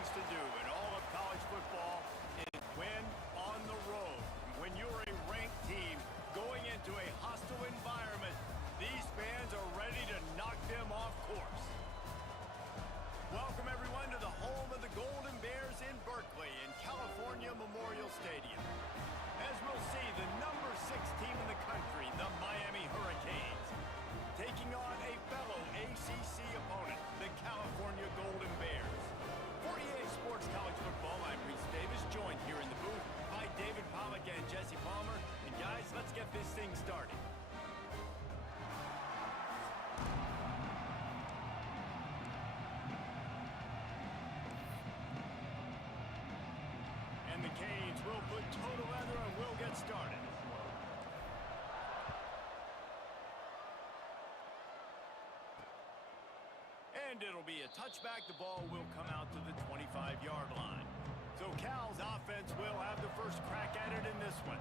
things to do in all of college football is win on the road. When you're a ranked team going into a hostile environment, these fans are ready to knock them off course. Welcome, everyone, to the home of the Golden Bears in Berkeley in California Memorial Stadium. As we'll see, the number 6 team in the country, the Miami Hurricanes, taking on a fellow ACC opponent, the California Golden Bears. For EA Sports College Football, I'm Reese Davis, joined here in the booth by David Pollack and Jesse Palmer. And guys, let's get this thing started. And the Canes will put total leather and we'll get started. And it'll be a touchback. The ball will come out to the 25-yard line. So Cal's offense will have the first crack at it in this one.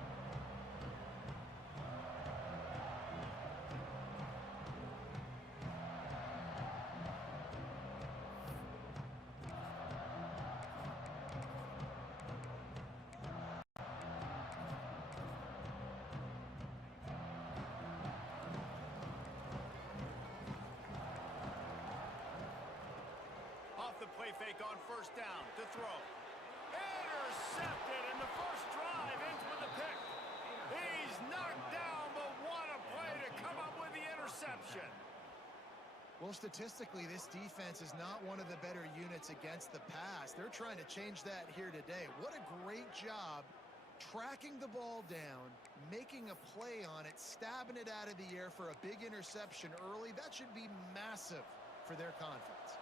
The play fake on first down to throw. Intercepted, and the first drive ends with a pick. He's knocked down, but what a play to come up with the interception. Well, statistically, this defense is not one of the better units against the pass. They're trying to change that here today. What a great job tracking the ball down, making a play on it, stabbing it out of the air for a big interception early. That should be massive for their confidence.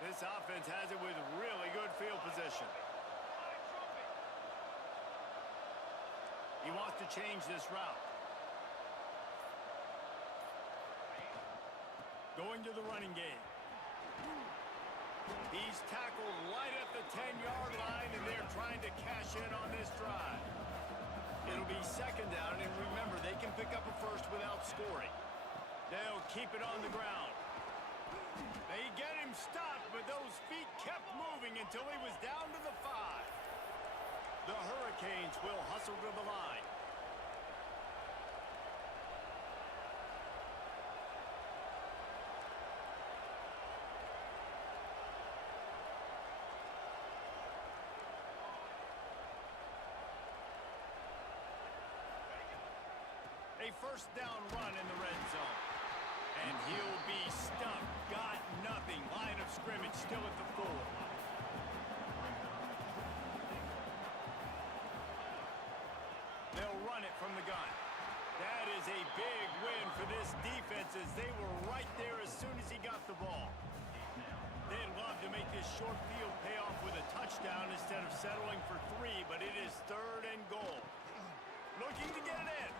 This offense has it with really good field position. He wants to change this route. Going to the running game. He's tackled right at the 10-yard line, and they're trying to cash in on this drive. It'll be second down, and remember, they can pick up a first without scoring. They'll keep it on the ground. They get him stopped, but those feet kept moving until he was down to the 5. The Hurricanes will hustle to the line. A first down run in the red zone. And he'll be stuffed. Got nothing. Line of scrimmage still at the 4. They'll run it from the gun. That is a big win for this defense as they were right there as soon as he got the ball. They'd love to make this short field pay off with a touchdown instead of settling for 3, but it is 3rd and goal. Looking to get it in.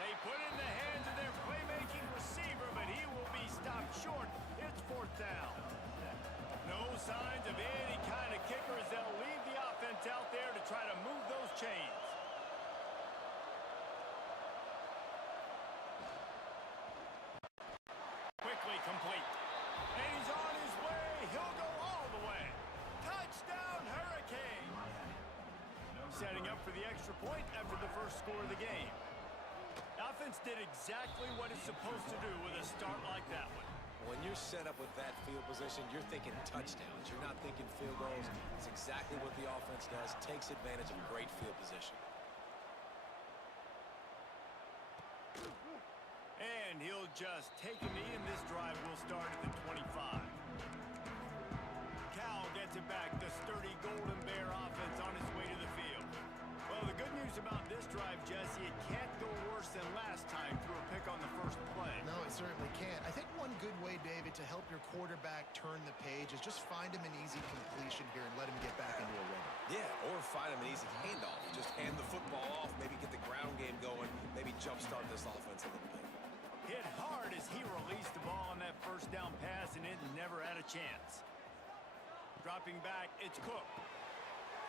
They put it in the hands of their playmaking receiver, but he will be stopped short. It's 4th down. No signs of any kind of kickers. They'll leave the offense out there to try to move those chains. Quickly complete. And he's on his way. He'll go all the way. Touchdown, Hurricanes. Setting up for the extra point after the first score of the game. Offense did exactly what it's supposed to do with a start like that one. When you're set up with that field position, you're thinking touchdowns. You're not thinking field goals. It's exactly what the offense does. Takes advantage of great field position. And he'll just take a knee, and this drive will start at the 25. Cal gets it back. The sturdy Golden Bear offense on its way to the field. Well, the good news about this drive, Jesse, it can't go worse than last time through a pick on the first play. No, it certainly can't. I think one good way, David, to help your quarterback turn the page is just find him an easy completion here and let him get back into a rhythm. Yeah, or find him an easy handoff. Just hand the football off, maybe get the ground game going, maybe jumpstart this offense a little bit. Hit hard as he released the ball on that first down pass, and it never had a chance. Dropping back, it's Cook.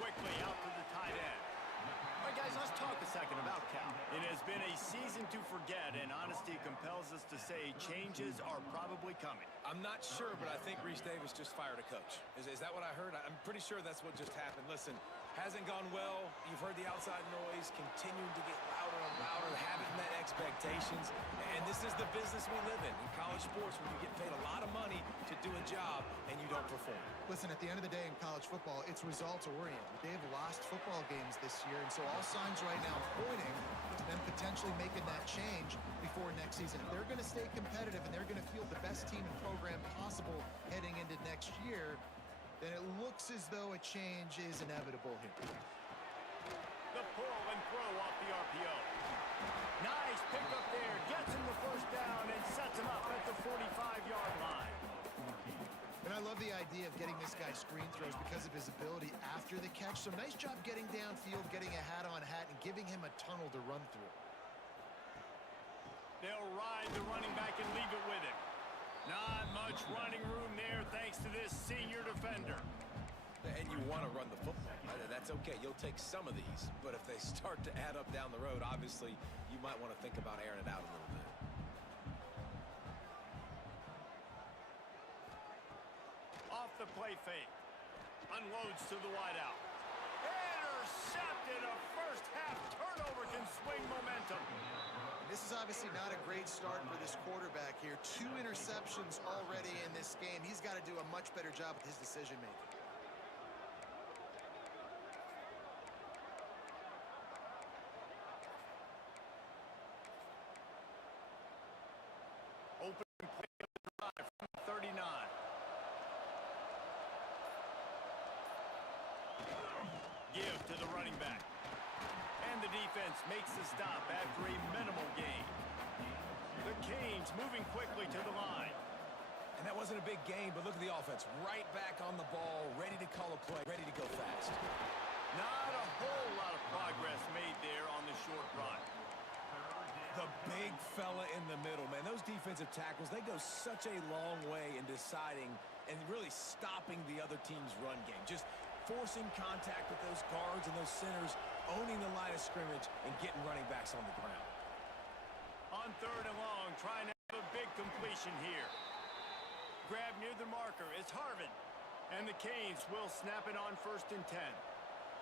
Quickly out to the tight end. A right, guys, let's talk a second about Cal. It has been a season to forget, and honesty compels us to say changes are probably coming. I'm not sure, but I think Reese Davis just fired a coach. Is that what I heard? I'm pretty sure that's what just happened. Listen, hasn't gone well. You've heard the outside noise, continuing to get louder and louder, haven't met expectations. And this is the business we live in college sports, when you get paid a lot of money to do a job and you don't perform. Listen, at the end of the day in college football, it's results-oriented. They have lost football games this year, and so all signs right now pointing to them potentially making that change before next season. If they're going to stay competitive and they're going to field the best team and program possible heading into next year, then it looks as though a change is inevitable here. The pull and throw off the RPO. Nice pick up there. Gets him the first down and sets him up at the 45-yard line. And I love the idea of getting this guy screen throws because of his ability after the catch. So nice job getting downfield, getting a hat-on-hat, and giving him a tunnel to run through. They'll ride the running back and leave it with him. Not much running room there thanks to this senior defender. And you want to run the football. That's okay. You'll take some of these. But if they start to add up down the road, obviously, you might want to think about airing it out a little bit. Off the play fake. Unloads to the wideout. Intercepted. A first-half turnover can swing momentum. This is obviously not a great start for this quarterback here. 2 interceptions already in this game. He's got to do a much better job with his decision-making. Open play of the drive from 39. Give to the running back. And the defense makes the stop after a minimal gain. The Canes moving quickly to the line. And that wasn't a big gain, but look at the offense. Right back on the ball, ready to call a play, ready to go fast. Not a whole lot of progress made there on the short run. The big fella in the middle, man. Those defensive tackles, they go such a long way in deciding and really stopping the other team's run game. Just forcing contact with those guards and those centers, owning the line of scrimmage, and getting running backs on the ground. On 3rd and long, trying to have a big completion here. Grab near the marker. It's Harvin. And the Canes will snap it on 1st and 10.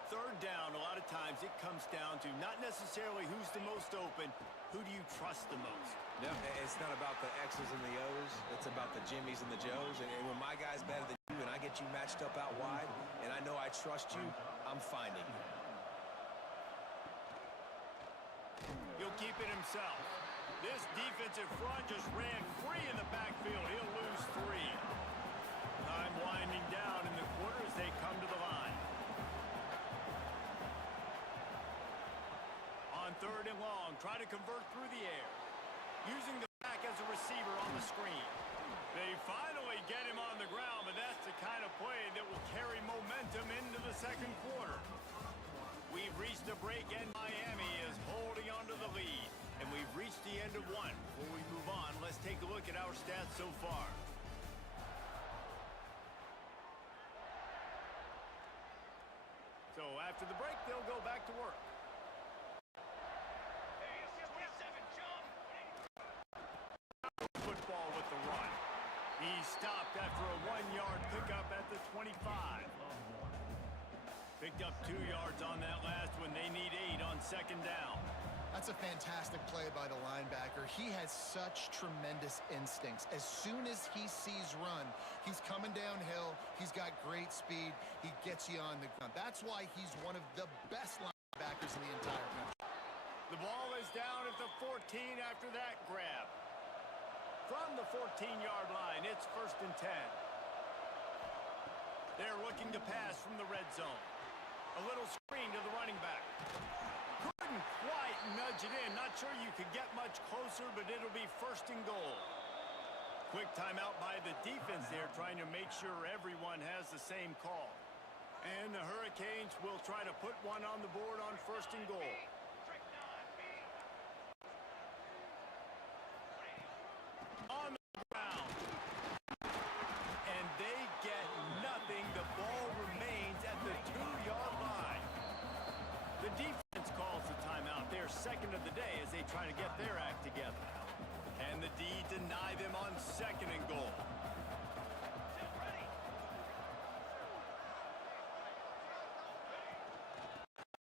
3rd down, a lot of times it comes down to not necessarily who's the most open, who do you trust the most? No, it's not about the X's and the O's. It's about the Jimmies and the Joes. And when my guy's better than you and I get you matched up out wide, and I know I trust you, I'm finding you. He'll keep it himself. This defensive front just ran free in the backfield. He'll lose 3. Time winding down in the quarter as they come to the line. On 3rd and long, try to convert through the air. Using the back as a receiver on the screen. They finally get him on the ground, but that's the kind of play that will carry momentum into the 2nd quarter. We've reached a break, and Miami is holding on to the lead. And we've reached the end of 1. Before we move on, let's take a look at our stats so far. So after the break, they'll go back to work. Football with the run. He stopped after a 1-yard pickup at the 25. Picked up 2 yards on that last one. They need 8 on 2nd down. That's a fantastic play by the linebacker. He has such tremendous instincts. As soon as he sees run, he's coming downhill. He's got great speed. He gets you on the ground. That's why he's one of the best linebackers in the entire country. The ball is down at the 14 after that grab. From the 14-yard line, it's 1st and 10. They're looking to pass from the red zone. A little screen to the running back. Couldn't quite nudge it in. Not sure you could get much closer, but it'll be 1st and goal. Quick timeout by the defense there, trying to make sure everyone has the same call. And the Hurricanes will try to put one on the board on 1st and goal. On the ground. And they get nothing. The ball remains at the 2-yard line. The defense call try to get their act together. And the D deny them on 2nd and goal.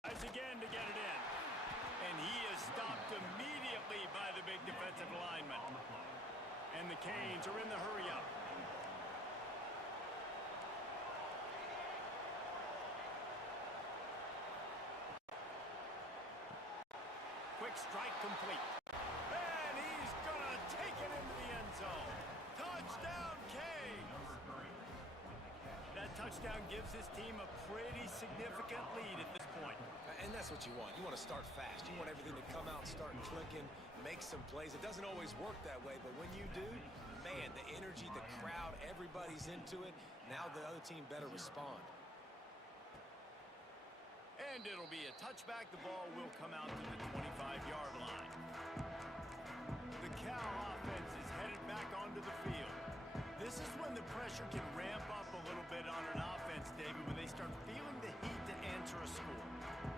Tries again to get it in. And he is stopped immediately by the big defensive lineman. And the Canes are in the hurry-up. Quick strike complete. And he's going to take it into the end zone. Touchdown, Canes! That touchdown gives his team a pretty significant lead at this point. And that's what you want. You want to start fast. You want everything to come out and start clicking, make some plays. It doesn't always work that way, but when you do, man, the energy, the crowd, everybody's into it. Now the other team better respond. And it'll be a touchback. The ball will come out to the 25-yard line. The Cal offense is headed back onto the field. This is when the pressure can ramp up a little bit on an offense, David, when they start feeling the heat to answer a score.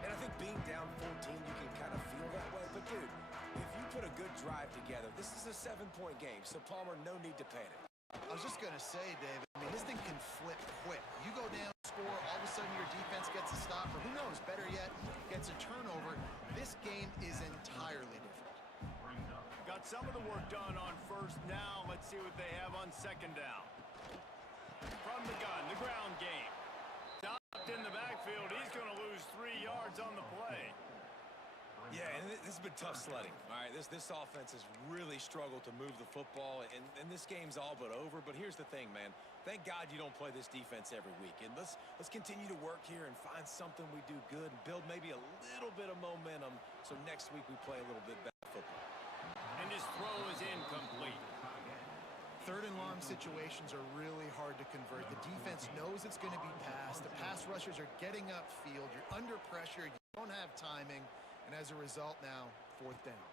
And I think being down 14, you can kind of feel that way. But, dude, if you put a good drive together, this is a 7-point game, so Palmer, no need to panic. I was just going to say, David, I mean, this thing can flip quick. You go down, score, all of a sudden your defense gets a stop, or who knows, better yet, gets a turnover. This game is entirely different. Got some of the work done on 1st. Now let's see what they have on 2nd down. From the gun, the ground game. Stopped in the backfield. He's going to lose 3 yards on the play. Yeah, and this has been tough sledding. All right, this offense has really struggled to move the football, and this game's all but over. But here's the thing, man. Thank God you don't play this defense every week. And let's continue to work here and find something we do good and build maybe a little bit of momentum so next week we play a little bit better football. And his throw is incomplete. 3rd and long situations are really hard to convert. The defense knows it's going to be passed. The pass rushers are getting upfield. You're under pressure. You don't have timing. And as a result now, 4th down.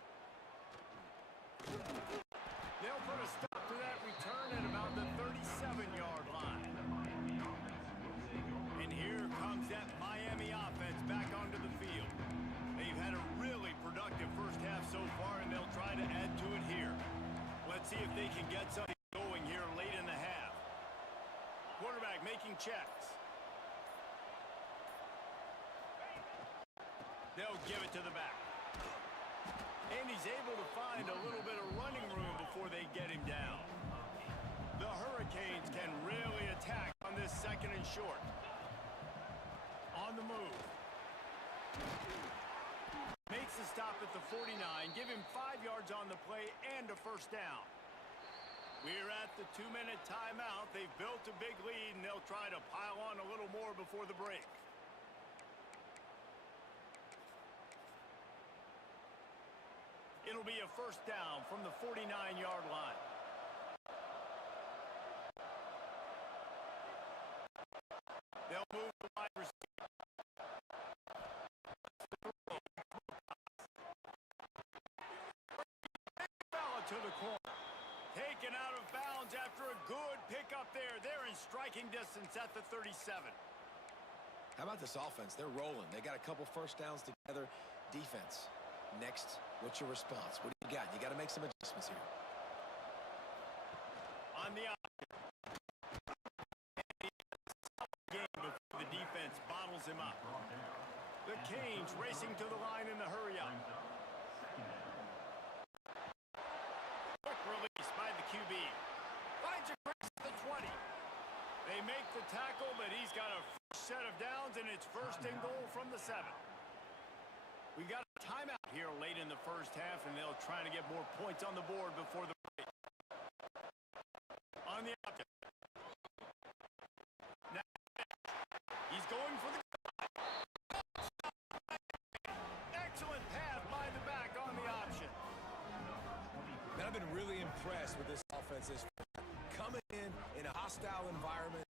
They'll put a stop to that return at about the 37-yard line. And here comes that Miami offense back onto the field. They've had a really productive 1st half so far, and they'll try to add to it here. Let's see if they can get something going here late in the half. Quarterback making checks. They'll give it to the back. And he's able to find a little bit of running room before they get him down. The Hurricanes can really attack on this 2nd and short. On the move. Makes the stop at the 49. Give him 5 yards on the play and a 1st down. We're at the 2-minute timeout. They've built a big lead, and they'll try to pile on a little more before the break. It'll be a 1st down from the 49-yard line. They'll move the wide receiver. To the corner. Taken out of bounds after a good pickup there. They're in striking distance at the 37. How about this offense? They're rolling. They got a couple 1st downs together. Defense. Next, what's your response? What do you got? You got to make some adjustments here. On the game before the defense bottles him up. The Canes racing to the line in the hurry-up. Quick release by the QB. Finds a grace at the 20. They make the tackle, but he's got a first set of downs, and it's 1st and goal from the 7. We've got a timeout here late in the 1st half, and they'll try to get more points on the board before the break. On the option. Now, he's going for the... Excellent pass by the back on the option. Man, I've been really impressed with this offense. Coming in a hostile environment,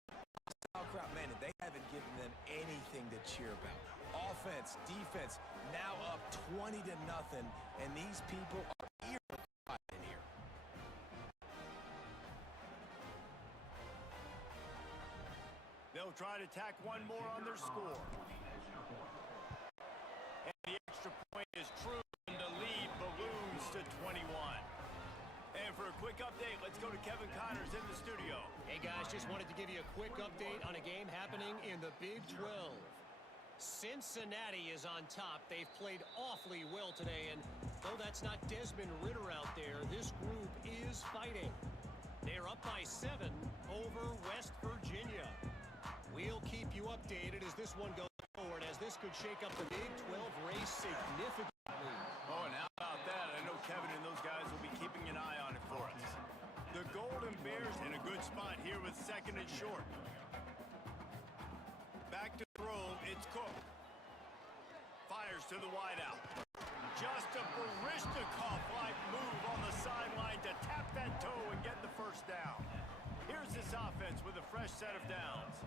hostile crowd, man, they haven't given them anything to cheer about. Offense, defense, now up 20-0, and these people are ear-quiet in here. They'll try to tack one more on their score. And the extra point is true, and the lead balloons quick update. Let's go to Kevin Connors in the studio. Hey, guys, just wanted to give you a quick update on a game happening in the Big 12. Cincinnati is on top. They've played awfully well today, and though that's not Desmond Ridder out there, this group is fighting. They're up by 7 over West Virginia. We'll keep you updated as this one goes forward, as this could shake up the Big 12 race significantly. Oh, and how about that? I know Kevin and those guys will be keeping an eye on it for us. The Golden Bears in a good spot here with second and short. Back to throw, it's Cook. Fires to the wideout. Just a Barishnikov-like move on the sideline to tap that toe and get the first down. Here's this offense with a fresh set of downs.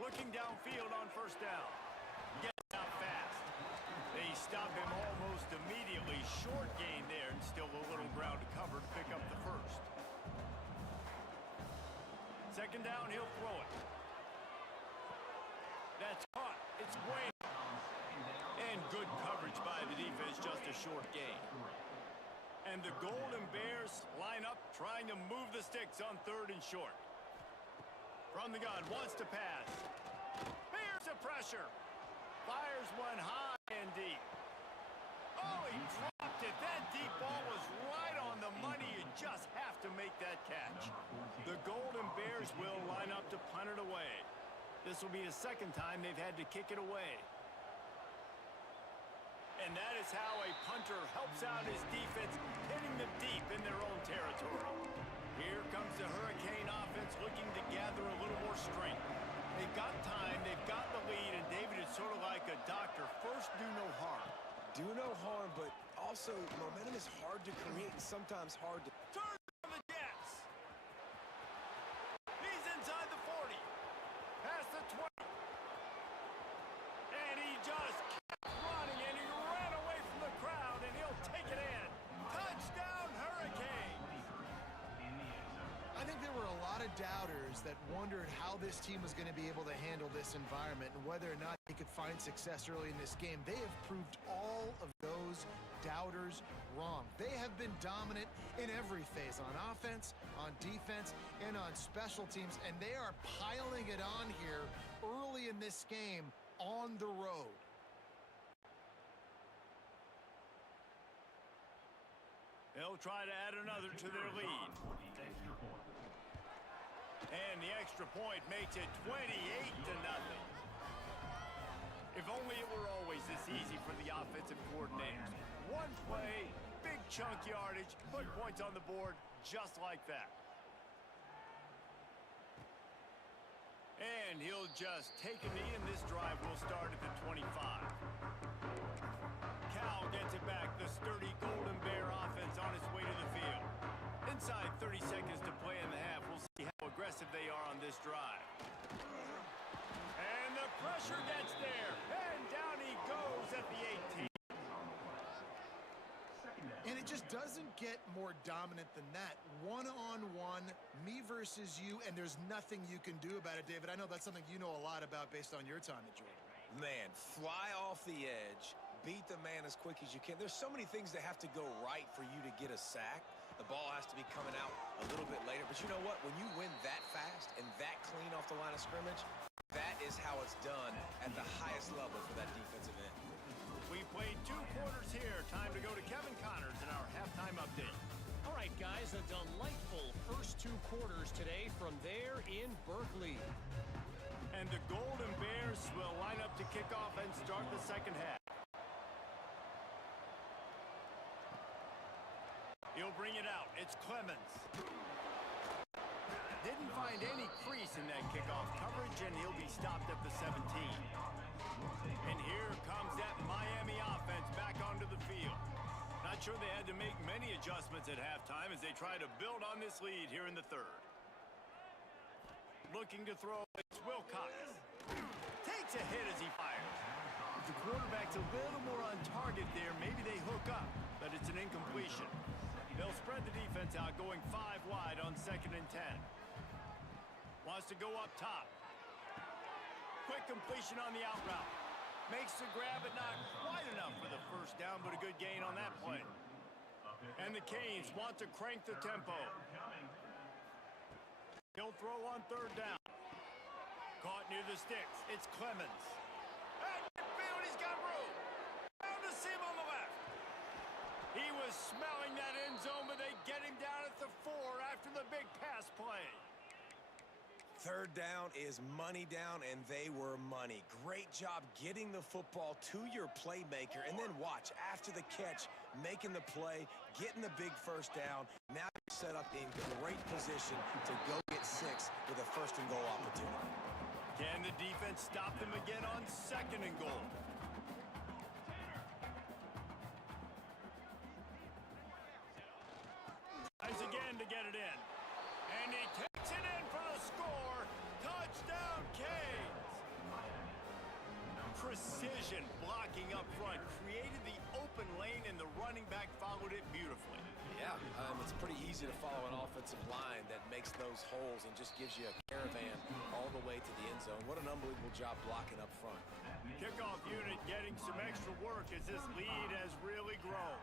Looking downfield on first down. Getting out fast. They stop him almost immediately. Short gain there and still a little ground to cover to pick up the first. Second down, he'll throw it. That's caught. It's way. And good coverage by the defense, just a short gain. And the Golden Bears line up trying to move the sticks on third and short. From the gun, wants to pass. Bears a pressure. Fires one high and deep. Oh, he dropped it. That deep ball was right on the money. You just have to make that catch. The Golden Bears will line up to punt it away. This will be the second time they've had to kick it away. And that is how a punter helps out his defense, hitting them deep in their own territory. Here comes the Hurricane offense looking to gather a little more strength. They've got time, they've got the lead, and David is sort of like a doctor. First, do no harm. Do no harm, but also momentum is hard to create and sometimes hard to... Turn on the Jets. He's inside the 40. Past the 20. And he just kept running, and he ran away from the crowd, and he'll take it in. Touchdown, Hurricane. I think there were a lot of doubters that wondered how this team was going to be able to handle this environment and whether or not they could find success early in this game. They have proved all of those doubters wrong. They have been dominant in every phase, on offense, on defense, and on special teams, and they are piling it on here early in this game on the road. They'll try to add another to their lead. And the extra point makes it 28-0. If only it were always this easy for the offensive coordinators. One play, big chunk yardage, put points on the board just like that. And he'll just take a knee, and this drive will start at the 25. Cal gets it back. The sturdy Golden Bear offense on its way to the field. Inside 30 seconds to play in the half. We'll see how aggressive they are on this drive. And the pressure gets there. And down he goes at the 18. And it just doesn't get more dominant than that. One-on-one, me versus you, and there's nothing you can do about it, David. I know that's something you know a lot about based on your time at Georgia. Man, fly off the edge, beat the man as quick as you can. There's so many things that have to go right for you to get a sack. The ball has to be coming out a little bit later. But you know what? When you win that fast and that clean off the line of scrimmage, that is how it's done at the highest level for that defensive end. We played 2 quarters here. Time to go to Kevin Connors in our halftime update. All right, guys, a delightful first 2 quarters today from there in Berkeley. And the Golden Bears will line up to kick off and start the second half. He'll bring it out. It's Clemens. Didn't find any crease in that kickoff coverage, and he'll be stopped at the 17. And here comes that Miami offense back onto the field. Not sure they had to make many adjustments at halftime as they try to build on this lead here in the third. Looking to throw, it's Wilcox. Takes a hit as he fires. If the quarterback's a little more on target there, maybe they hook up, but it's an incompletion. They'll spread the defense out, going 5 wide on 2nd and 10. Wants to go up top. Quick completion on the out route. Makes the grab, but not quite enough for the first down, but a good gain on that play. And the Canes want to crank the tempo. He'll throw on third down. Caught near the sticks. It's Clemens. At midfield, he's got room. Found a seam on the left. He was smelling that end zone, but they get him down at the 4 after the big pass play. Third down is money down, and they were money. Great job getting the football to your playmaker, and then watch, after the catch, making the play, getting the big first down. Now you're set up in great position to go get 6 with a first and goal opportunity. Can the defense stop them again on second and goal? Tries again to get it in. And he takes it in for the score. Touchdown, Canes! Precision blocking up front created the open lane, and the running back followed it beautifully. Yeah, it's pretty easy to follow an offensive line that makes those holes and just gives you a caravan all the way to the end zone. What an unbelievable job blocking up front. Kickoff unit getting some extra work as this lead has really grown.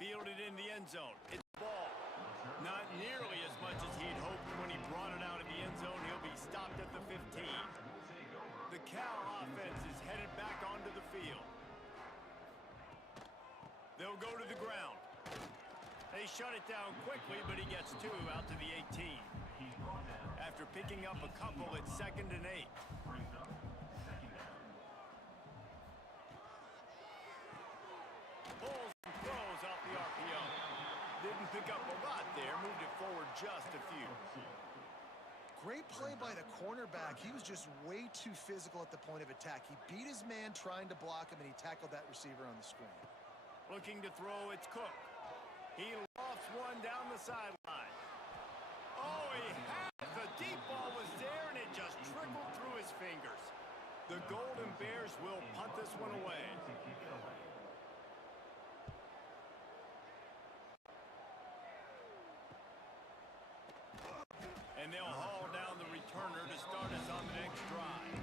Fielded in the end zone. It's ball. Not nearly as much as he'd hoped when he brought it out of the end zone. He'll be stopped at the 15. The Cal offense is headed back onto the field. They'll go to the ground. They shut it down quickly, but he gets 2 out to the 18. After picking up a couple, it's 2nd and 8. Pulls and throws off the RPO. Didn't pick up a lot there, moved it forward just a few. Great play by the cornerback. He was just way too physical at the point of attack. He beat his man trying to block him, and he tackled that receiver on the screen. Looking to throw, it's Cook. He lofts one down the sideline. Oh, he had it. The deep ball was there, and it just trickled through his fingers. The Golden Bears will punt this one away. And they'll haul down the returner to start us on the next drive.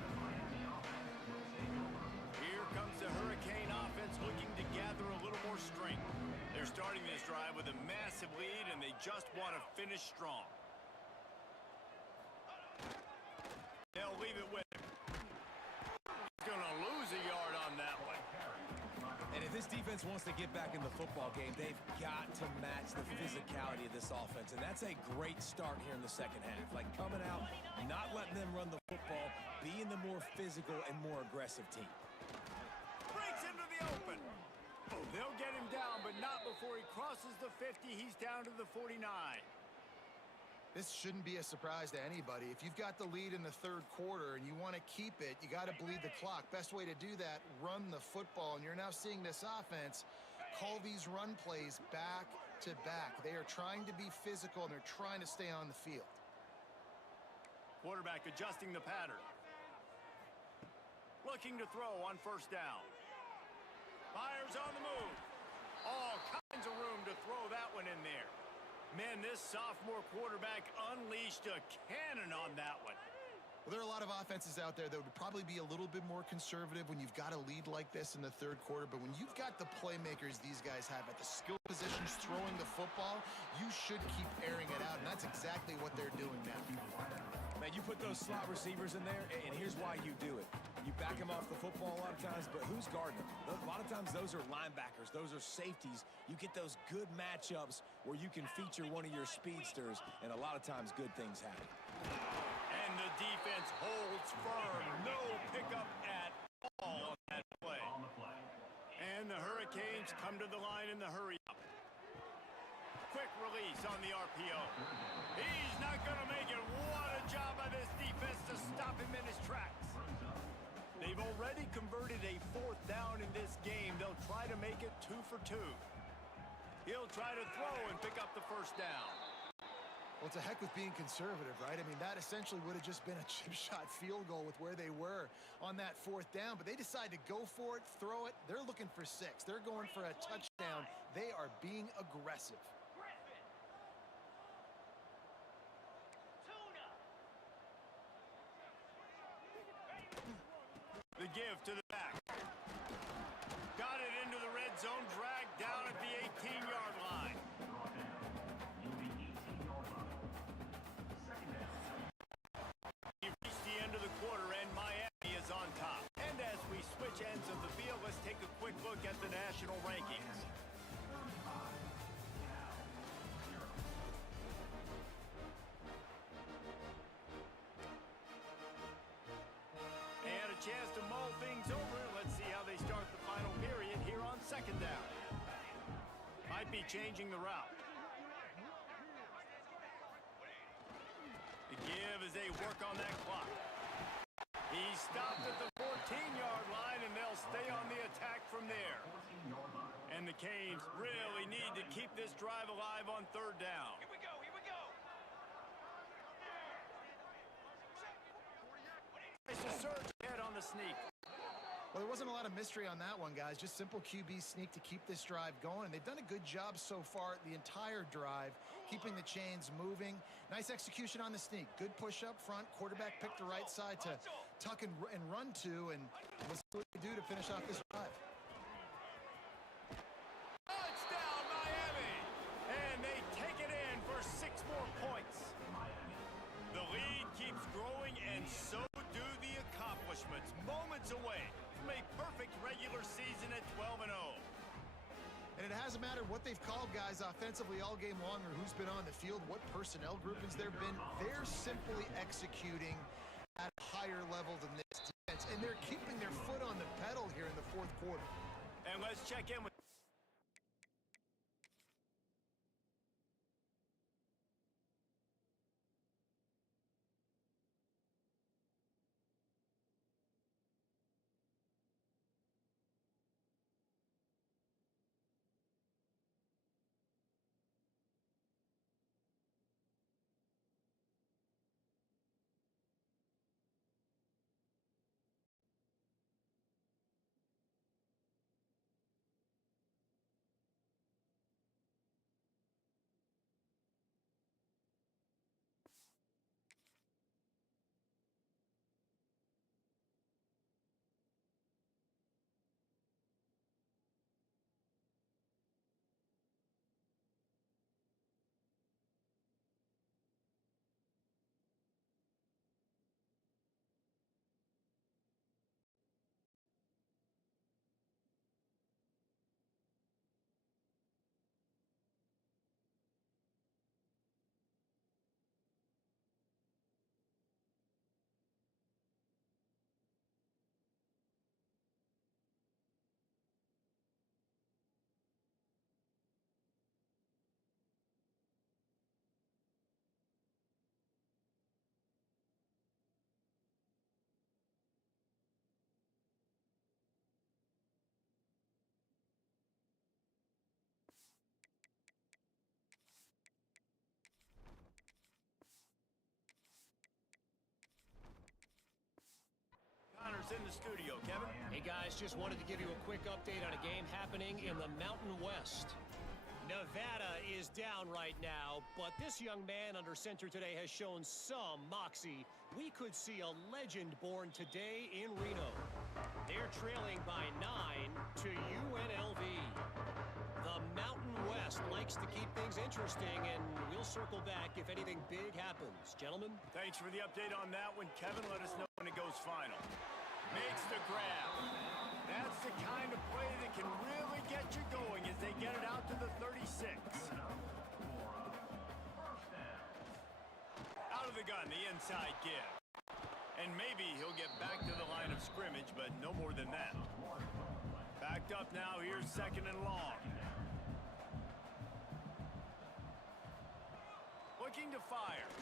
Here comes the Hurricane offense looking to gather a little more strength. They're starting this drive with a massive lead, and they just want to finish strong. They'll leave it with him. He's going to lose a yard on that one. And if this defense wants to get back in the football game, they've got to match the physicality of this offense. And that's a great start here in the second half. Like coming out, not letting them run the football, being the more physical and more aggressive team. Breaks into the open. Oh, they'll get him down, but not before he crosses the 50. He's down to the 49. This shouldn't be a surprise to anybody. If you've got the lead in the third quarter and you want to keep it, you got to bleed the clock. Best way to do that, run the football. And you're now seeing this offense call these run plays back to back. They are trying to be physical, and they're trying to stay on the field. Quarterback adjusting the pattern. Looking to throw on first down. Fires on the move. All kinds of room to throw that one in there. Man, this sophomore quarterback unleashed a cannon on that one. Well, there are a lot of offenses out there that would probably be a little bit more conservative when you've got a lead like this in the third quarter. But when you've got the playmakers these guys have at the skill positions throwing the football, you should keep airing it out. And that's exactly what they're doing now. Man, you put those slot receivers in there, and here's why you do it. You back them off the football a lot of times, but who's guarding them? A lot of times those are linebackers. Those are safeties. You get those good matchups where you can feature one of your speedsters, and a lot of times good things happen. And the defense holds firm. No pickup at all on that play. And the Hurricanes come to the line in the hurry-up. Quick release on the RPO. He's not going to make it. What a job by this defense to stop him in his tracks. They've already converted a fourth down in this game. They'll try to make it 2 for 2. He'll try to throw and pick up the first down. Well, it's a heck with being conservative, right? I mean, that essentially would have just been a chip shot field goal with where they were on that fourth down. But they decide to go for it, throw it. They're looking for 6. They're going for a touchdown. They are being aggressive. give to the back. Got it into the red zone, dragged down at the 18-yard line. He reached the end of the quarter, and Miami is on top. And as we switch ends of the field, let's take a quick look at the national rankings. And a chance to mull things over. Let's see how they start the final period here on second down. Might be changing the route. The give as they work on that clock. He stopped at the 14-yard line, and they'll stay on the attack from there. And the Canes really need to keep this drive alive on third down. Here we go, here we go. Nice to surge ahead on the sneak. Well, there wasn't a lot of mystery on that one, guys. Just simple QB sneak to keep this drive going. And they've done a good job so far the entire drive, keeping the chains moving. Nice execution on the sneak. Good push up front. Quarterback picked the right side to tuck and run to. And let's see what they do to finish off this drive. Touchdown, Miami! And they take it in for 6 more points. The lead keeps growing, and so do the accomplishments. Moments away from a perfect regular season at 12-0. And it hasn't mattered what they've called, guys, offensively all game long or who's been on the field, what personnel groupings there have been. They're simply executing at a higher level than this defense, and they're keeping their foot on the pedal here in the fourth quarter. And let's check in with Connor's in the studio. Kevin? Hey guys, just wanted to give you a quick update on a game happening in the Mountain West. Nevada is down right now, but this young man under center today has shown some moxie. We could see a legend born today in Reno. They're trailing by 9 to UNLV. The Mountain West likes to keep things interesting, and we'll circle back if anything big happens. Gentlemen? Thanks for the update on that one, Kevin. Let us know when it goes final. Makes the grab. That's the kind of play that can really get you going as they get it out to the 36. Out of the gun, the inside give. And maybe he'll get back to the line of scrimmage, but no more than that. Backed up now, here's second and long. Looking to fire.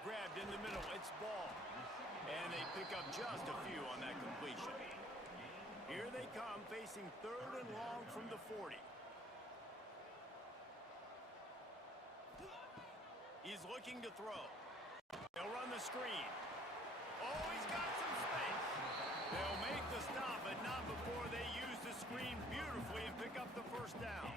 Grabbed in the middle, it's ball. And they pick up just a few on that completion. Here they come, facing third and long from the 40. He's looking to throw. They'll run the screen. Oh, he's got some space. They'll make the stop, but not before they use the screen beautifully and pick up the first down.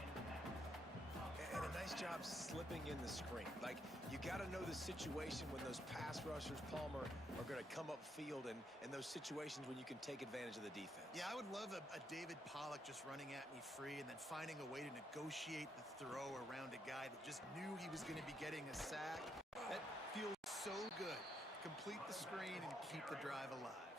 And a nice job slipping in the screen. Like, you got got to know the situation when those pass rushers, Palmer, are going to come up field and those situations when you can take advantage of the defense. Yeah, I would love a David Pollock just running at me free and then finding a way to negotiate the throw around a guy that just knew he was going to be getting a sack. That feels so good. Complete the screen and keep the drive alive.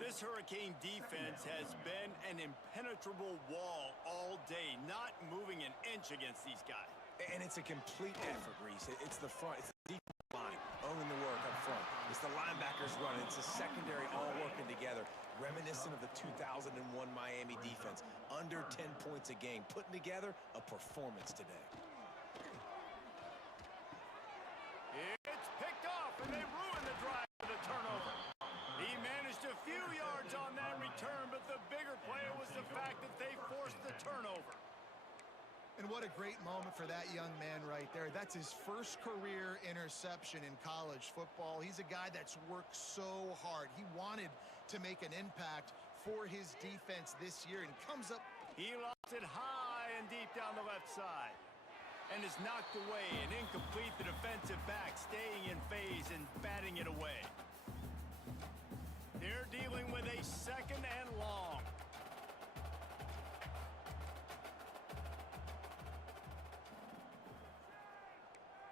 This Hurricane defense has been an impenetrable wall all day, not moving an inch against these guys. And it's a complete effort, Reese. It's the front. It's the defensive line owning the work up front. It's the linebackers running. It's the secondary all working together, reminiscent of the 2001 Miami defense. Under 10 points a game, putting together a performance today. It's picked off, and they ruin the drive with a turnover. He managed a few yards on that return, but the bigger play was the fact that they forced the turnover. And what a great moment for that young man right there. That's his first career interception in college football. He's a guy that's worked so hard. He wanted to make an impact for his defense this year and comes up. He lost it high and deep down the left side and is knocked away and incomplete. The defensive back staying in phase and batting it away. They're dealing with a second and long.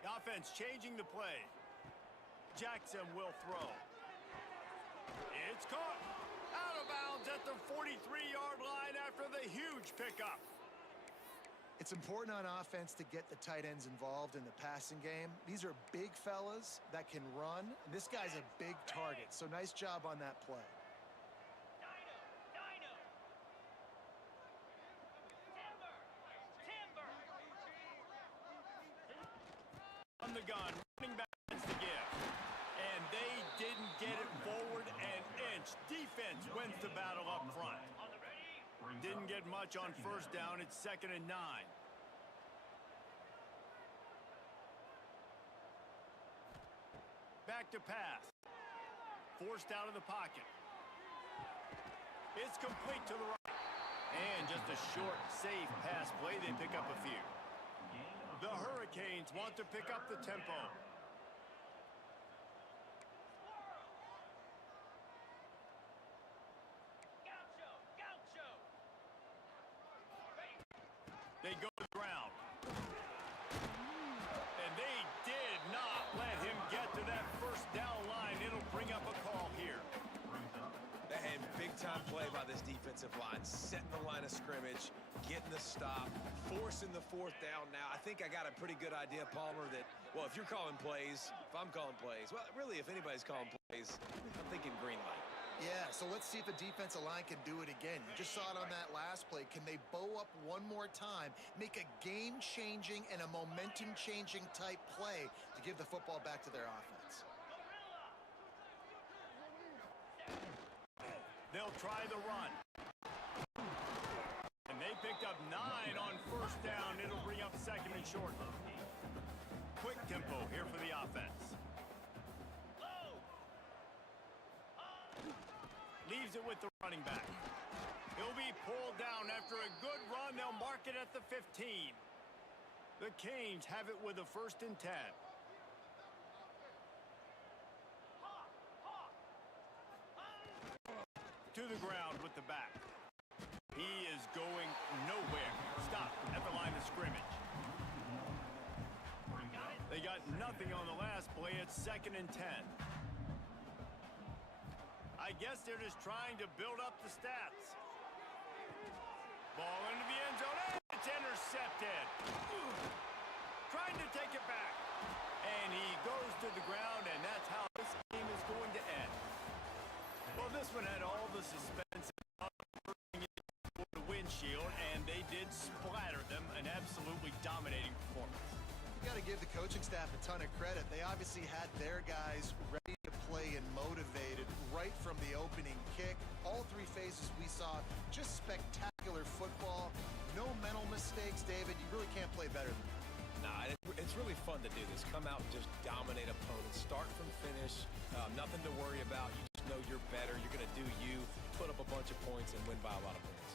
Offense changing the play. Jackson will throw. It's caught. Out of bounds at the 43-yard line after the huge pickup. It's important on offense to get the tight ends involved in the passing game. These are big fellas that can run. And this guy's a big target, so nice job on that play. On the gun, running back is the gift. And they didn't get it forward an inch. Defense wins the battle up front. Didn't get much on first down. It's 2nd and 9. Back to pass. Forced out of the pocket. It's complete to the right. And just a short, safe pass play. They pick up a few. The Hurricanes want to pick up the tempo. They go to the ground. And they did not let him get to that first down line. It'll bring up a call here. And big-time play by this defensive line. Setting the line of scrimmage, getting the stop, forcing the 4th down now. I think I got a pretty good idea, Palmer, that, well, if you're calling plays, if I'm calling plays, well, really, if anybody's calling plays, I'm thinking green light. Yeah, so let's see if the defensive line can do it again. You just saw it on that last play. Can they bow up one more time, make a game-changing and a momentum-changing type play to give the football back to their offense? They'll try the run. And they picked up 9 on first down. It'll bring up 2nd and short. Quick tempo here for the offense. Leaves it with the running back. He'll be pulled down after a good run. They'll mark it at the 15. The Canes have it with a 1st and 10. To the ground with the back. He is going nowhere. Stop at the line of scrimmage. They got nothing on the last play. It's 2nd and 10. I guess they're just trying to build up the stats. Ball into the end zone. And it's intercepted. Trying to take it back. And he goes to the ground, and that's how this game is going to end. Well, this one had all the suspense in the windshield, and they did splatter them. An absolutely dominating performance. You got to give the coaching staff a ton of credit. They obviously had their guys ready to play and motivated right from the opening kick. All 3 phases we saw, just spectacular football. No mental mistakes, David. You really can't play better than that. Nah, it's really fun to do this. Come out and just dominate opponents. Start from finish. Nothing to worry about. You just know you're better. You're going to do you, put up a bunch of points, and win by a lot of points.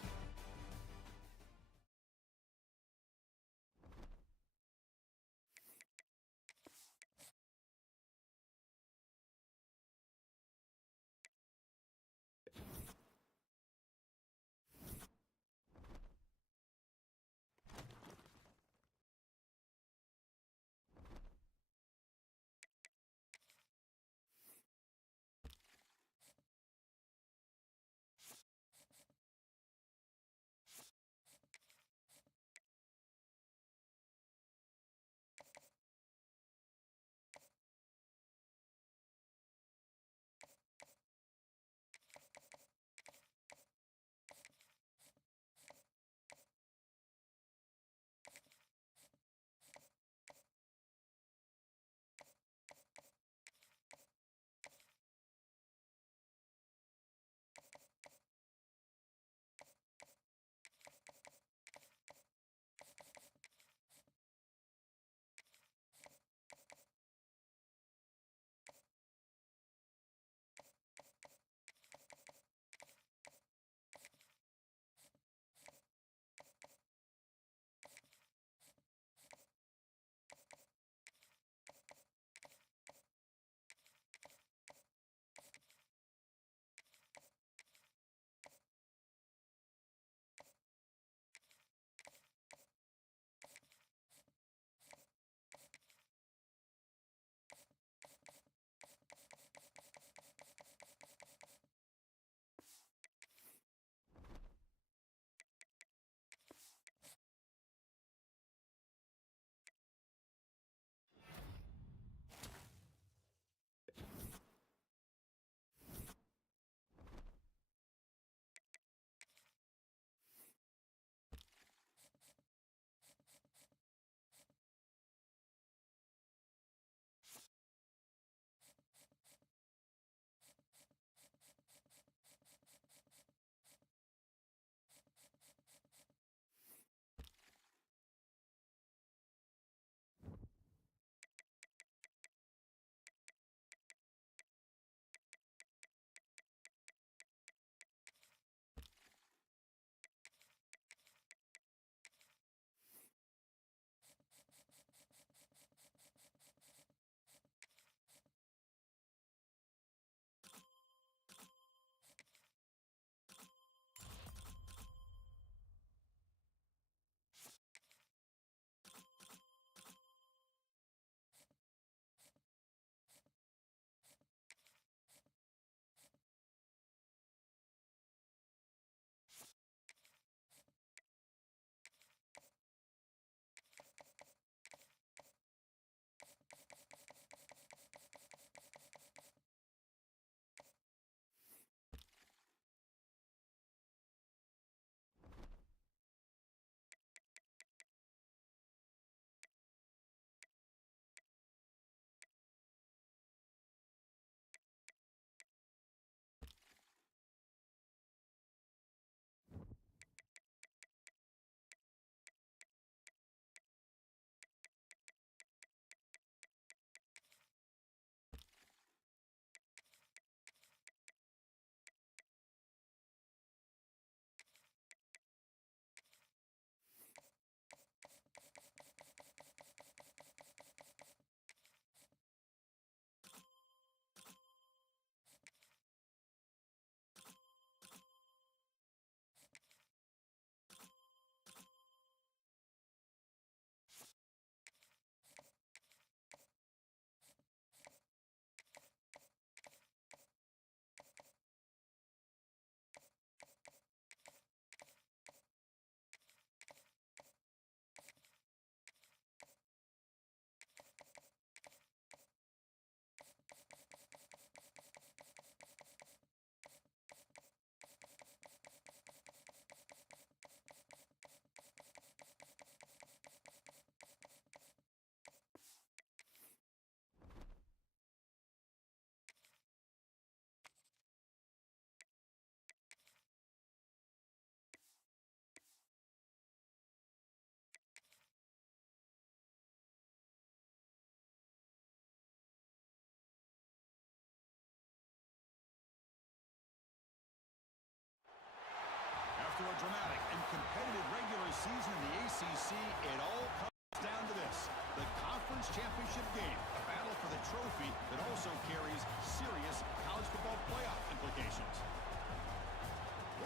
season in the ACC, it all comes down to this: the conference championship game, a battle for the trophy that also carries serious college football playoff implications.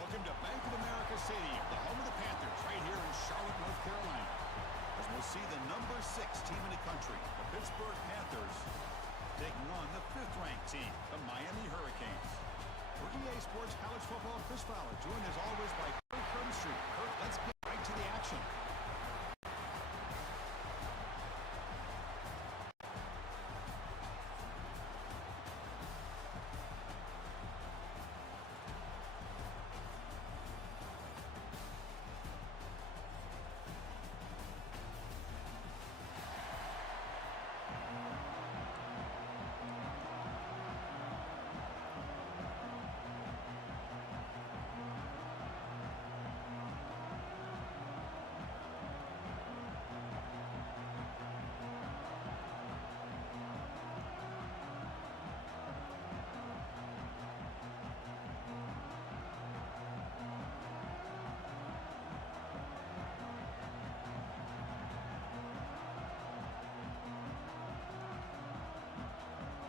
Welcome to Bank of America Stadium, the home of the Panthers, right here in Charlotte, North Carolina, as we'll see the number 6 team in the country, the Pittsburgh Panthers, taking on the 5th-ranked team, the Miami Hurricanes. For EA Sports College Football, Chris Fowler, joined as always by Kurt Street. Kurt, let's get right to the action.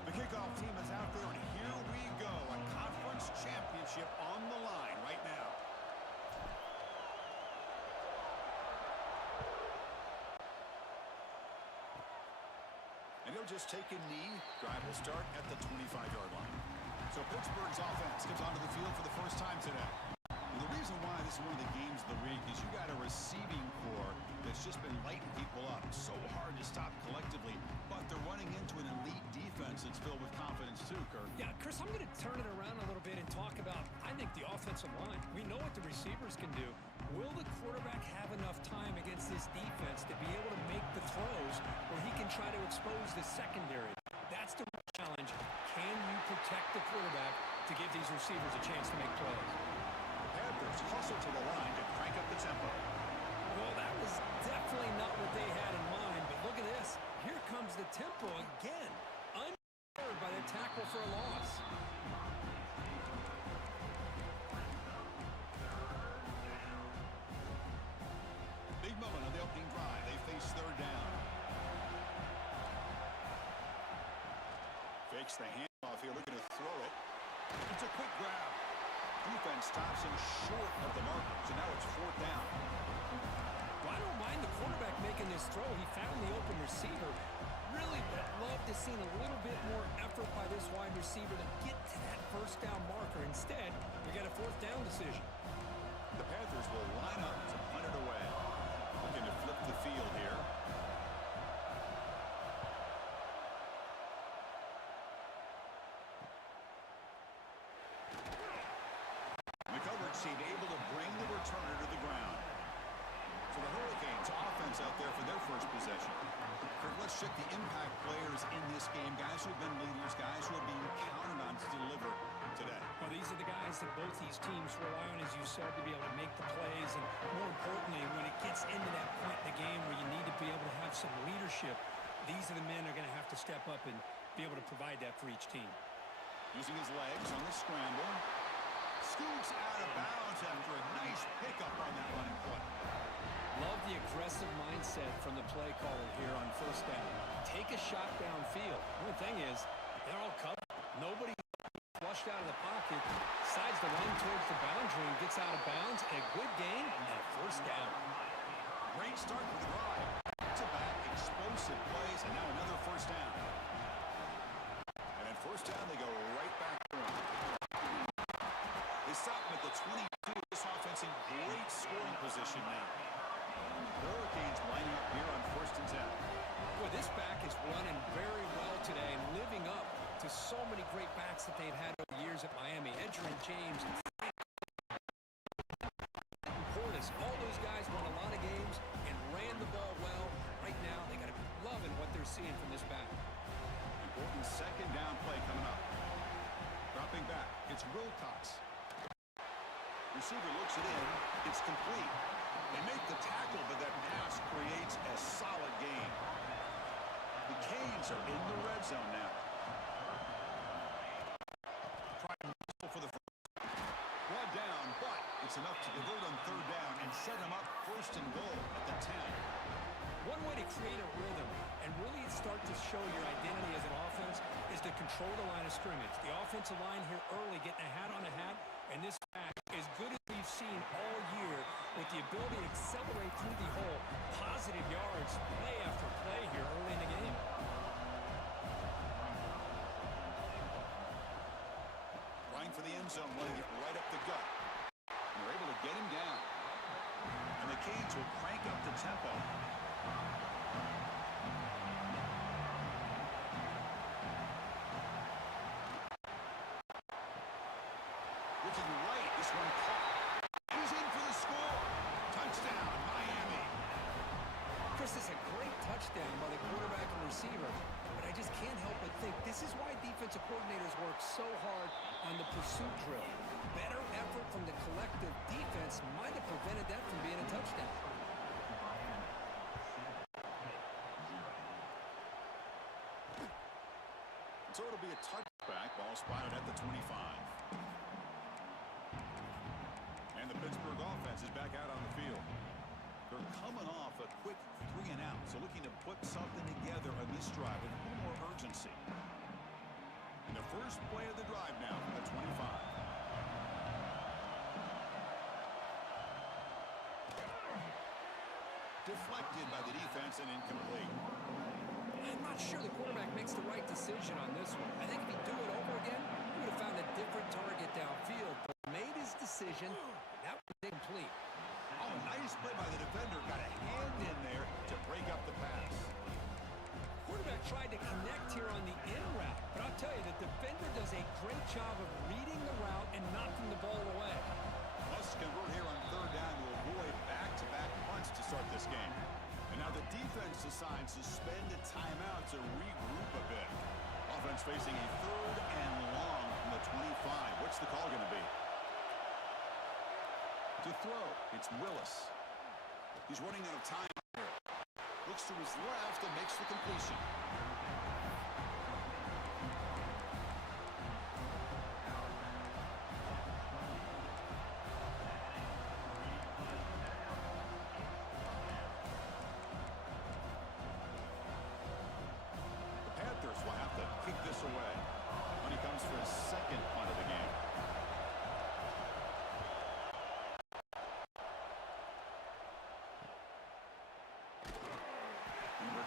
The kickoff team is out there, and here we go. A conference championship on the line right now. And he'll just take a knee. Drive will start at the 25-yard line. So Pittsburgh's offense comes onto the field for the first time today. And the reason why this is one of the games of the week is you got a receiving core that's just been lighting people up. So hard to stop collectively, but they're running into an elite defense that's filled with confidence too, Kurt. Yeah, Chris, I'm going to turn it around a little bit and talk about, I think, the offensive line. We know what the receivers can do. Will the quarterback have enough time against this defense to be able to make the throws where he can try to expose the secondary? That's the challenge. Can you protect the quarterback to give these receivers a chance to make plays? Panthers hustle to the line to crank up the tempo. Well, that was definitely not what they had in mind, but look at this. Here comes the tempo again. Uncovered by the tackle for a loss. Big moment on the opening drive. They face third down. Fakes the handoff here, looking to throw it. It's a quick grab. Defense stops him short of the marker, so now it's fourth down. Well, I don't mind the quarterback making this throw. He found the open receiver. Really would have loved to see a little bit more effort by this wide receiver to get to that first down marker. Instead, we got a fourth down decision. The Panthers will line up to punt it away. Looking to flip the field here. The coverage seemed able to bring the returner to the ground. So the Hurricanes offense out there for their first possession. Kurt, let's check the impact players in this game. Guys who have been leaders, guys who are being counted on to deliver today. Well, these are the guys that both these teams rely on, as you said, to be able to make the plays. And more importantly, when it gets into that point in the game where you need to be able to have some leadership, these are the men who are going to have to step up and be able to provide that for each team. Using his legs on the scramble. Scoots out of bounds after a nice pickup on that running play. Love the aggressive mindset from the play caller here on first down. Take a shot downfield. The only thing is, they're all covered. Nobody flushed out of the pocket, decides to run towards the boundary and gets out of bounds. And a good gain and a first down. Great start to the drive. Back-to-back explosive plays, and now another first down. And at first down, they go right back to him. They stop him at the 22. This offense in great scoring position now. The Hurricanes lining up here on first and 10. Boy, this back is running very well today and living up to so many great backs that they've had over the years at Miami. Edgerrin James and Portis, all those guys won a lot of games and ran the ball well. Right now, they got to be loving what they're seeing from this back. Important second down play coming up. Dropping back, it's Wilcox. Receiver looks it in. It's complete. They make the tackle, but that pass creates a solid gain. The Canes are in the red zone now. Trying for the first. Brought down, but It's enough to convert on third down and set him up first and goal at the 10. One way to create a rhythm and really start to show your identity as an offense is to control the line of scrimmage. The offensive line here early getting a hat on a hat, and this back, as good as we've seen all year, with the ability to accelerate through the hole, positive yards, play after play here early in the game. Trying for the end zone, running it right up the gut. And they're able to get him down. And the Canes will crank up the tempo. Looking right, this one caught. He's in for the score. Touchdown, Miami. Chris, this is a great touchdown by the quarterback and receiver, but I just can't help but think this is why defensive coordinators work so hard on the pursuit drill. Better effort from the collective defense might have prevented that from being a touchdown. So it'll be a touchback. Ball spotted at the 25. And the Pittsburgh offense is back out on the field. They're coming off a quick 3 and out, so looking to put something together on this drive with a little more urgency. And the first play of the drive now from the 25. Deflected by the defense and incomplete. I'm not sure the quarterback makes the right decision on this one. I think if he'd do it over again, he would have found a different target downfield, but made his decision. That was incomplete. Oh, nice play by the defender. Got a hand in there to break up the pass. Quarterback tried to connect here on the in route, but I'll tell you, the defender does a great job of reading the route and knocking the ball away. Must convert here on third down to avoid back-to-back punts to start this game. And now the defense decides to spend a timeout to regroup a bit. Offense facing a third and long from the 25. What's the call going to be? To throw, it's Willis. He's running out of time here. Looks to his left and makes the completion. The Panthers will have to kick this away when he comes for his second punt of the game.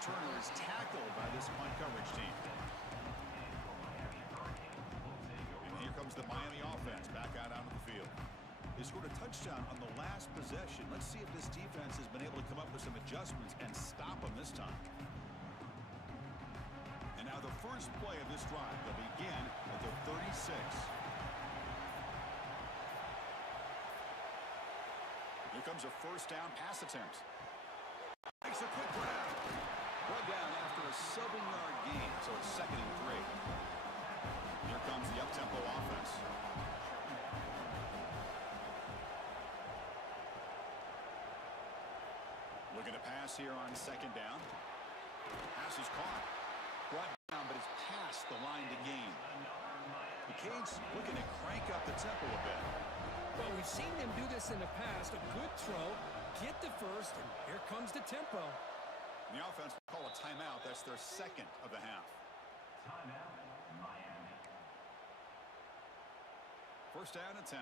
Returner is tackled by this punt coverage team. And here comes the Miami offense back out onto the field. They scored a touchdown on the last possession. Let's see if this defense has been able to come up with some adjustments and stop them this time. And now the first play of this drive. They'll begin at the 36. Here comes a first down pass attempt. Makes a quick grab. Brought down after a 7-yard gain, so it's 2nd and 3. Here comes the up-tempo offense. Looking to pass here on 2nd down. Pass is caught. Brought down, but it's past the line to gain. The Canes looking to crank up the tempo a bit. Well, we've seen them do this in the past. A good throw, get the first, and here comes the tempo. The offense will call a timeout. That's their second of the half. Timeout, Miami. First down and 10.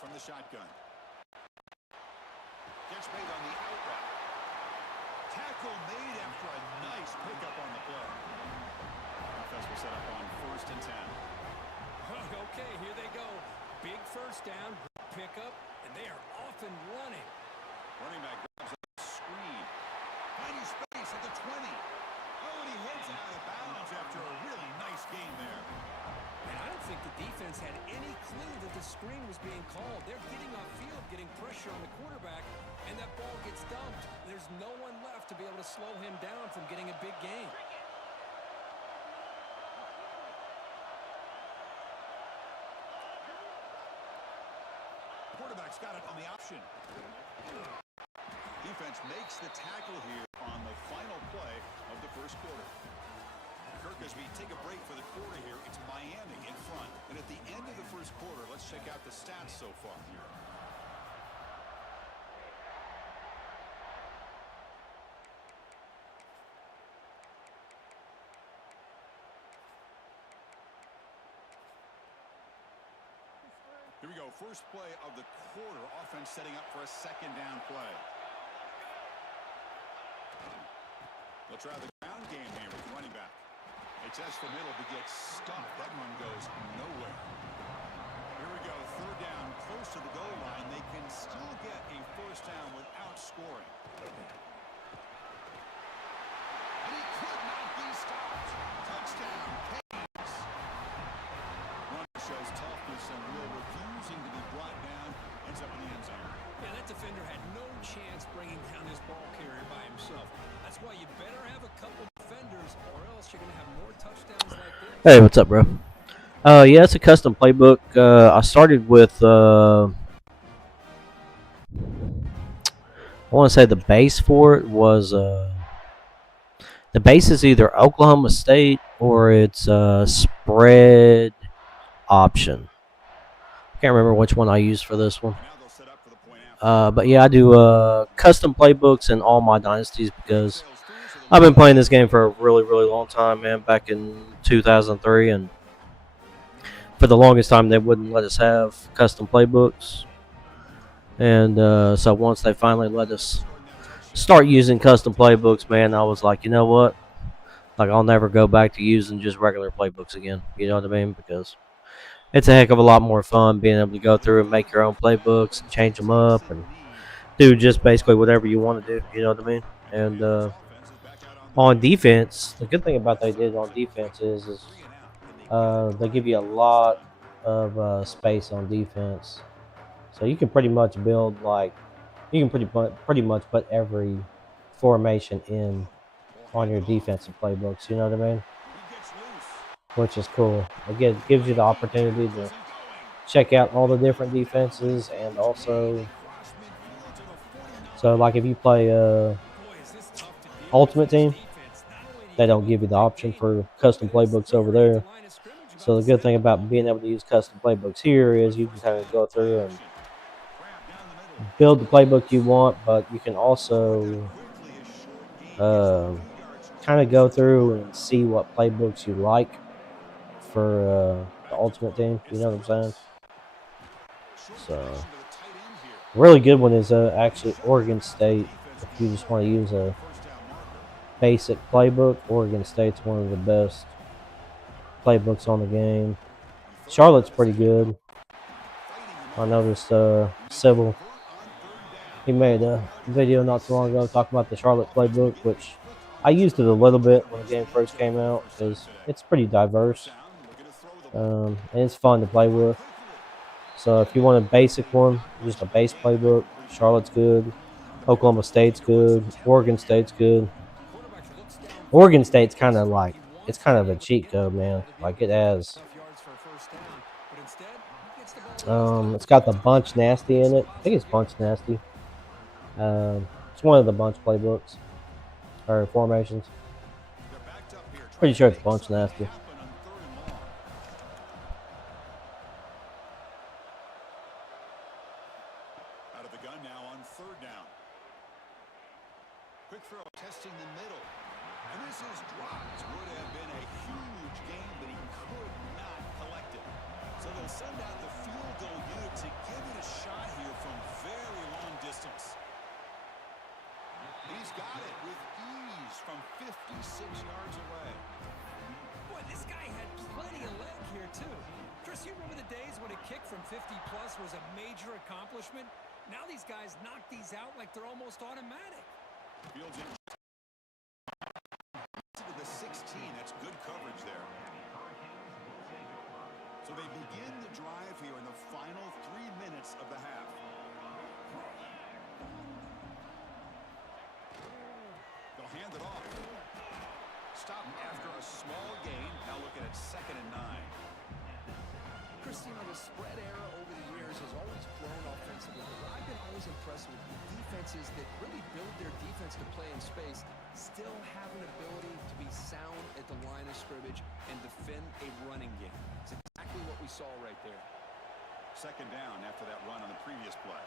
From the shotgun. Catch made on the out route. Tackle made after a nice pickup on the play. Offense will set up on 1st and 10. Okay, here they go. Big first down, pickup, and they are off and running. Running back grabs a screen. Finding space at the 20. Oh, and he heads out of bounds after a really nice game there. And I don't think the defense had any clue that the screen was being called. They're getting off field, getting pressure on the quarterback, and that ball gets dumped. There's no one left to be able to slow him down from getting a big gain. Quarterback's got it on the option. Defense makes the tackle here on the final first quarter. Kirk, as we take a break for the quarter here, it's Miami in front. And at the end of the first quarter, let's check out the stats so far. Here we go. First play of the quarter. Offense setting up for a second down play. They'll try the ground game here with the running back. He tests the middle but gets stuffed. That one goes nowhere. Here we go. Third down close to the goal line. They can still get a first down without scoring. And he could not be stopped. Touchdown. Shows toughness and will, refusing to be brought down, ends up in the end zone. Yeah, that defender had no chance bringing down this ball carrier by himself. That's why you better have a couple defenders, or else you're going to have more touchdowns like this. Hey, what's up, bro? Yeah, it's a custom playbook. I started with, I want to say the base for it was, the base is either Oklahoma State or it's spread option. Can't remember which one I used for this one. But yeah, I do custom playbooks in all my dynasties because I've been playing this game for a really, really long time, man. Back in 2003, and for the longest time they wouldn't let us have custom playbooks. And so once they finally let us start using custom playbooks, man, I was like, you know what? Like, I'll never go back to using just regular playbooks again. You know what I mean? Because it's a heck of a lot more fun being able to go through and make your own playbooks and change them up and do just basically whatever you want to do. You know what I mean? And on defense, the good thing about they did on defense is they give you a lot of space on defense, so you can pretty much build you can pretty much put every formation in on your defensive playbooks. You know what I mean? Which is cool. Again, it gives you the opportunity to check out all the different defenses, and also, so like if you play Ultimate Team, they don't give you the option for custom playbooks over there. So the good thing about being able to use custom playbooks here is you can kind of go through and build the playbook you want, but you can also kind of go through and see what playbooks you like for the Ultimate Team. You know what I'm saying? So, a really good one is actually Oregon State. If you just want to use a basic playbook, Oregon State's one of the best playbooks on the game. Charlotte's pretty good. I noticed Sybil, he made a video not too long ago talking about the Charlotte playbook, which I used it a little bit when the game first came out because it's pretty diverse. And it's fun to play with. So if you want a basic one, just a base playbook, Charlotte's good. Oklahoma State's good. Oregon State's good. Oregon State's kind of like, it's kind of a cheat code, man. Like it has, it's got the Bunch Nasty in it. I think it's Bunch Nasty. It's one of the Bunch playbooks or formations. Pretty sure it's Bunch Nasty. Out of the gun now on third down. Quick throw, testing the middle. And this is dropped. Would have been a huge gain, but he could not collect it. So they'll send out the field goal unit to give it a shot here from very long distance. He's got it with ease from 56 yards away. Boy, this guy had plenty of leg here, too. Chris, you remember the days when a kick from 50-plus was a major accomplishment? Now these guys knock these out like they're almost automatic. Fields in to the 16. That's good coverage there. So they begin the drive here in the final 3 minutes of the half. They'll hand it off. Stop after a small gain. Now looking at 2nd and 9. Christine, the spread era over the years has always grown offensively. But I've been always impressed with defenses that really build their defense to play in space, still still have an ability to be sound at the line of scrimmage and defend a running game. It's exactly what we saw right there. Second down after that run on the previous play.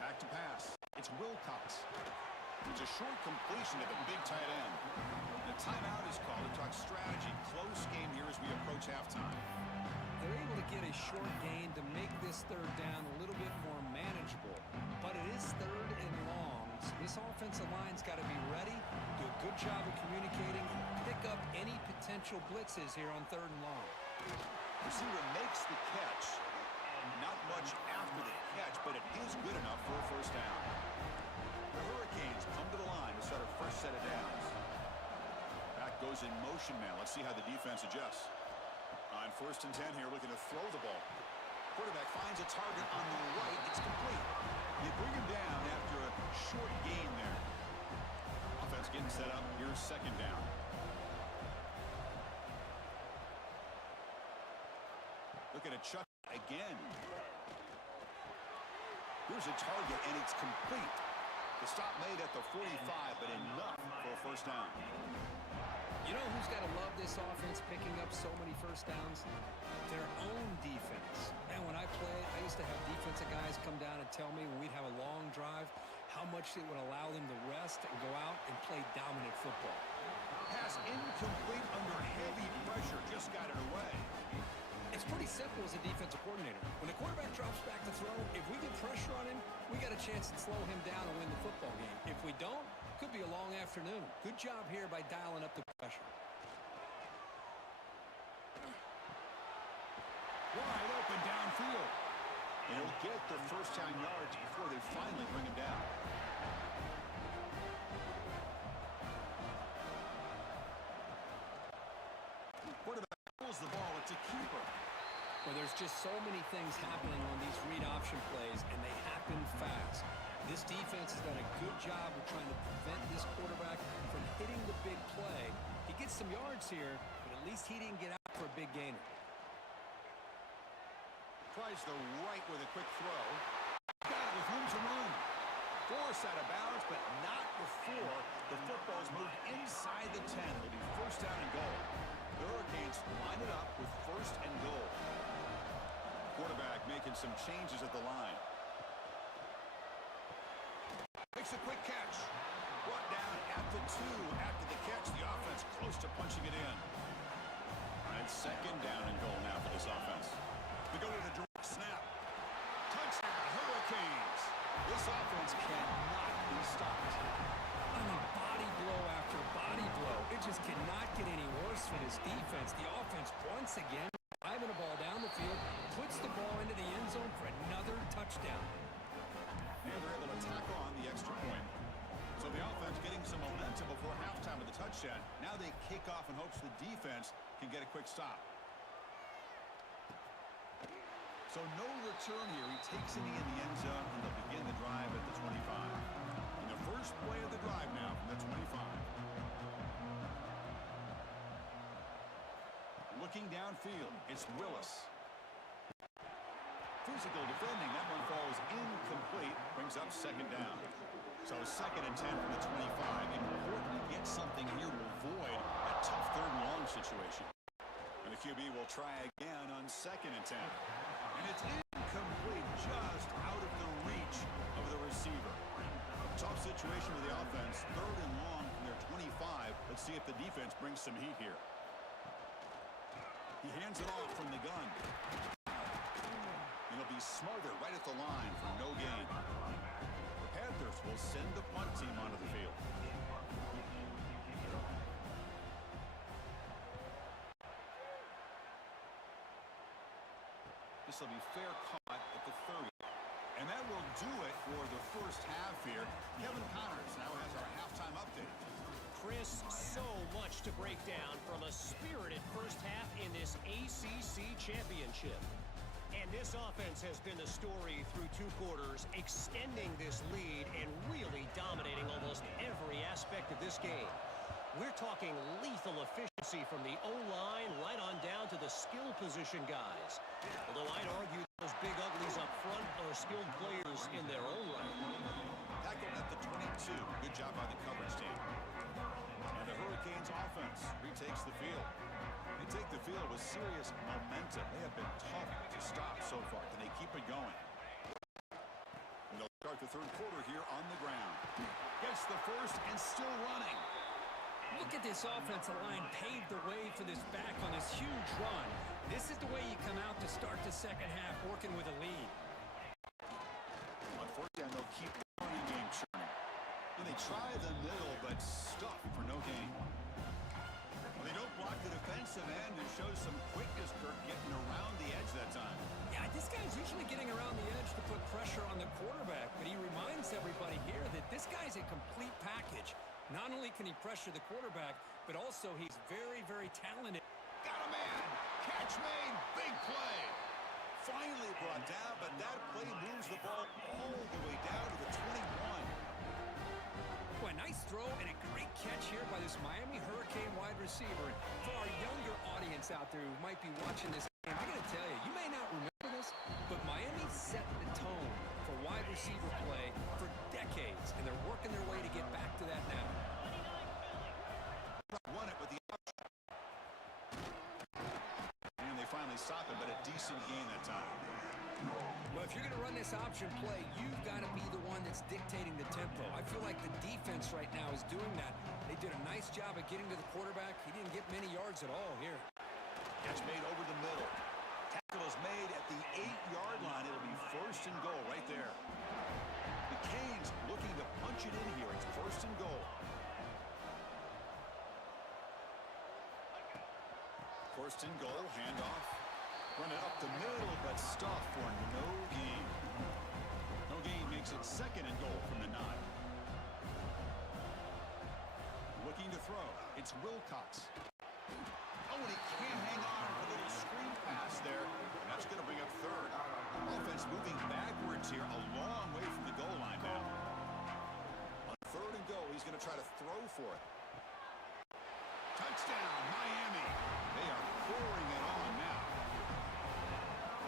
Back to pass. It's Wilcox. It's a short completion to the big tight end. The timeout is called to talk strategy. Close game here as we approach halftime. They're able to get a short gain to make this third down a little bit more manageable. But it is third and long, so this offensive line's got to be ready, do a good job of communicating, and pick up any potential blitzes here on third and long. Receiver makes the catch. Not much after the catch, but it is good enough for a first down. The Hurricanes come to the line to start our first set of downs. Back goes in motion now. Let's see how the defense adjusts. On 1st and 10 here, looking to throw the ball. Quarterback finds a target on the right. It's complete. They bring him down after a short gain there. Offense getting set up. Here's second down. Looking at Chuck again. Here's a target, and it's complete. The stop made at the 45, but enough for a first down. You know who's got to love this offense picking up so many first downs? Their own defense. And when I played, I used to have defensive guys come down and tell me when we'd have a long drive how much it would allow them to rest and go out and play dominant football. Pass incomplete under heavy pressure. Just got it away. It's pretty simple as a defensive coordinator. When the quarterback drops back to throw, if we get pressure on him, we got a chance to slow him down and win the football game. If we don't, could be a long afternoon. Good job here by dialing up the pressure. Wide open downfield. And he'll get the first down yards before they finally bring him down. Quarterback pulls the ball. It's a keeper. Well, there's just so many things happening on these read option plays, and they happen fast. This defense has done a good job of trying to prevent this quarterback from hitting the big play. He gets some yards here, but at least he didn't get out for a big gainer. Tries the right with a quick throw. Got it with room to run. Force out of bounds, but not before the football's moved inside the 10. It'll be first down and goal. The Hurricanes line it up with first and goal. Quarterback making some changes at the line. Makes a quick catch. Brought down at the 2 after the catch. The offense close to punching it in. And second down and goal now for this offense. We go to the direct snap. Touchdown, Hurricanes. This offense cannot be stopped. I mean, body blow after body blow. It just cannot get any worse for this defense. The offense, once again, driving the ball down the field, puts the ball into the end zone for another touchdown. And they're able to tack on the extra point. So the offense getting some momentum before halftime of the touchdown. Now they kick off in hopes the defense can get a quick stop. So no return here. He takes it in the end zone, and they'll begin the drive at the 25. And the first play of the drive now from the 25. Looking downfield, it's Willis. Physical defending, that one falls incomplete, brings up second down. So second and 10 from the 25. Important to get something here to avoid a tough third and long situation. And the QB will try again on second and 10. And it's incomplete, just out of the reach of the receiver. Tough situation for the offense, third and long from their 25. Let's see if the defense brings some heat here. He hands it off from the gun. And he'll be smarter right at the line for no gain. The Panthers will send the punt team onto the field. This will be fair caught at the 30. And that will do it for the first half here. Kevin Connors now has our halftime update. Chris, so much to break down from a spirited first half in this ACC championship. And this offense has been the story through 2 quarters, extending this lead and really dominating almost every aspect of this game. We're talking lethal efficiency from the O-line right on down to the skill position guys. Although I'd argue those big uglies up front are skilled players in their own right. Tackled at the 22. Good job by the coverage team. And the Hurricanes offense retakes the field. They take the field with serious momentum. They have been tough to stop so far. Can they keep it going? And they'll start the third quarter here on the ground. Gets the first and still running. Look at this offensive line paved the way for this back on this huge run. This is the way you come out to start the second half, working with a lead. On fourth down, they'll keep the running game churning. And they try the middle, but stuff for no gain. Well, they don't block the defensive end and show some quickness, Kirk, getting around the edge that time. Yeah, this guy's usually getting around the edge to put pressure on the quarterback, but he reminds everybody here that this guy's a complete package. Not only can he pressure the quarterback, but also he's very, very talented. Got a man. Catch made. Big play. Finally brought down, but that play moves the ball all the way down to the 21. Boy, nice throw and a great catch here by this Miami Hurricane wide receiver. For our younger audience out there who might be watching this game, I got to tell you, you may not remember this, but Miami set the tone for wide receiver play for decades, and they're working their way to get back to that now. Won it with the option. And they finally stop it, but a decent gain that time. Well, if you're going to run this option play, you've got to be the one that's dictating the tempo. I feel like the defense right now is doing that. They did a nice job of getting to the quarterback. He didn't get many yards at all here. Catch made over the middle. Tackle is made at the 8-yard line. It'll be first and goal right there. The Canes looking to punch it in here. It's first and goal. First and goal, handoff. Run it up the middle, but stop for no gain. No gain makes it second and goal from the 9. Looking to throw. It's Wilcox. Oh, and he can't hang on for a little screen pass there. That's going to bring up third. Offense moving backwards here, a long way from the goal line now. On third and goal, he's going to try to throw for it. Touchdown, Miami. They are pouring it on now.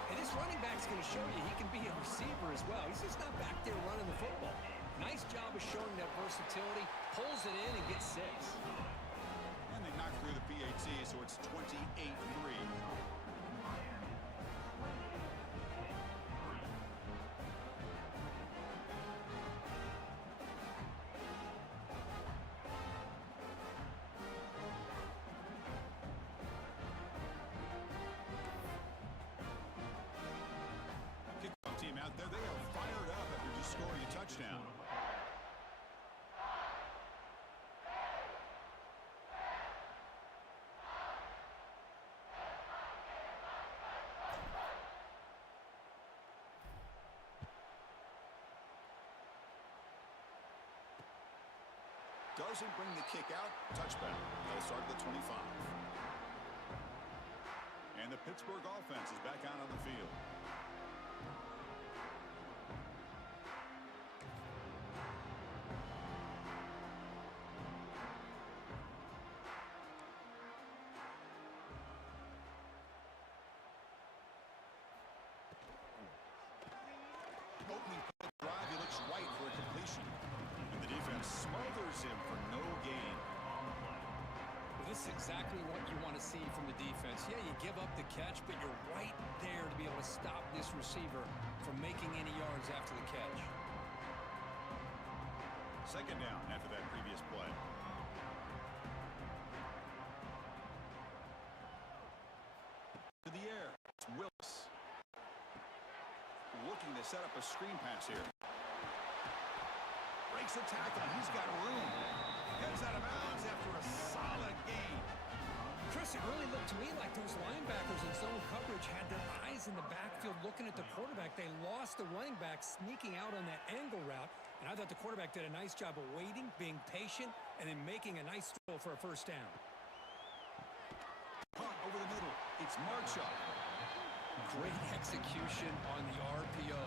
And this running back's going to show you he can be a receiver as well. He's just not back there running the football. Nice job of showing that versatility. Pulls it in and gets 6. And they knock through the PAT, so it's 28-3. Kickoff team out there, they are fired up after just scoring a touchdown. Doesn't bring the kick out. Touchback. They'll start at the 25. And the Pittsburgh offense is back out on the field. Opening drive, he looks right for a completion. And the defense smothers him for no gain. Well, this is exactly what you want to see from the defense. Yeah, you give up the catch, but you're right there to be able to stop this receiver from making any yards after the catch. Second down after that previous play. To the air. It's Willis. Looking to set up a screen pass here. Breaks the tackle. He's got room. Gets out of bounds after a solid gain. Chris, it really looked to me like those linebackers in zone coverage had their eyes in the backfield looking at the quarterback. They lost the running back sneaking out on that angle route, and I thought the quarterback did a nice job of waiting, being patient, and then making a nice throw for a first down. Punt over the middle. It's Marchuk. Great execution on the RPO.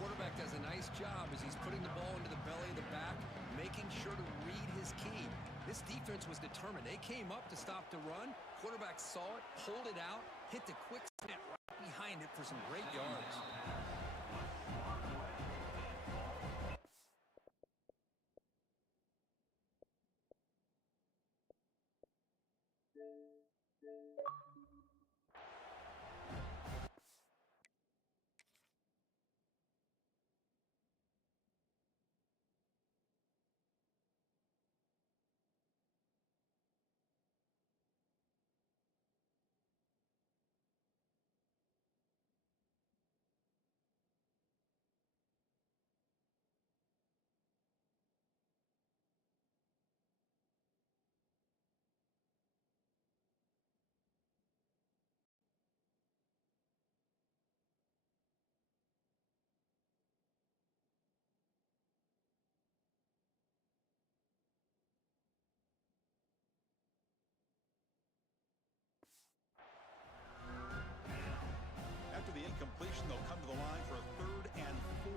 Quarterback does a nice job as he's putting the ball into the belly of the back, making sure to read his key. This defense was determined. They came up to stop the run. Quarterback saw it, pulled it out, hit the quick snap right behind it for some great yards. After the incompletion, they'll come to the line for a 3rd and 4.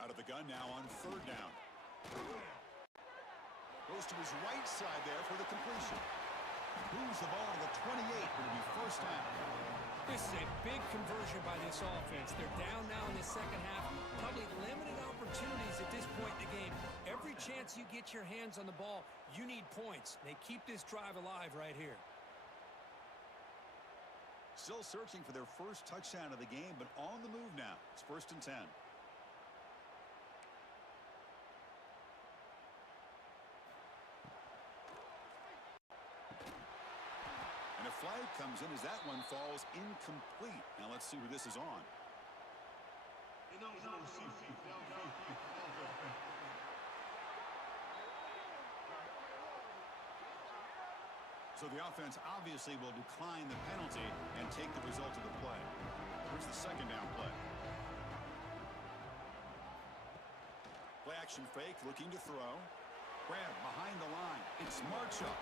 Out of the gun now on 3rd down. Goes to his right side there for the completion. Moves the ball to the 28. It'll be 1st down. This is a big conversion by this offense. They're down now in the second half. Probably limited opportunities at this point in the game. Every chance you get your hands on the ball, you need points. They keep this drive alive right here. Still searching for their first touchdown of the game, but on the move now. It's 1st and 10. And a flag comes in as that one falls incomplete. Now let's see who this is on. So the offense obviously will decline the penalty and take the result of the play. Here's the 2nd down play. Play action fake, looking to throw. Grab behind the line. It's Marchup.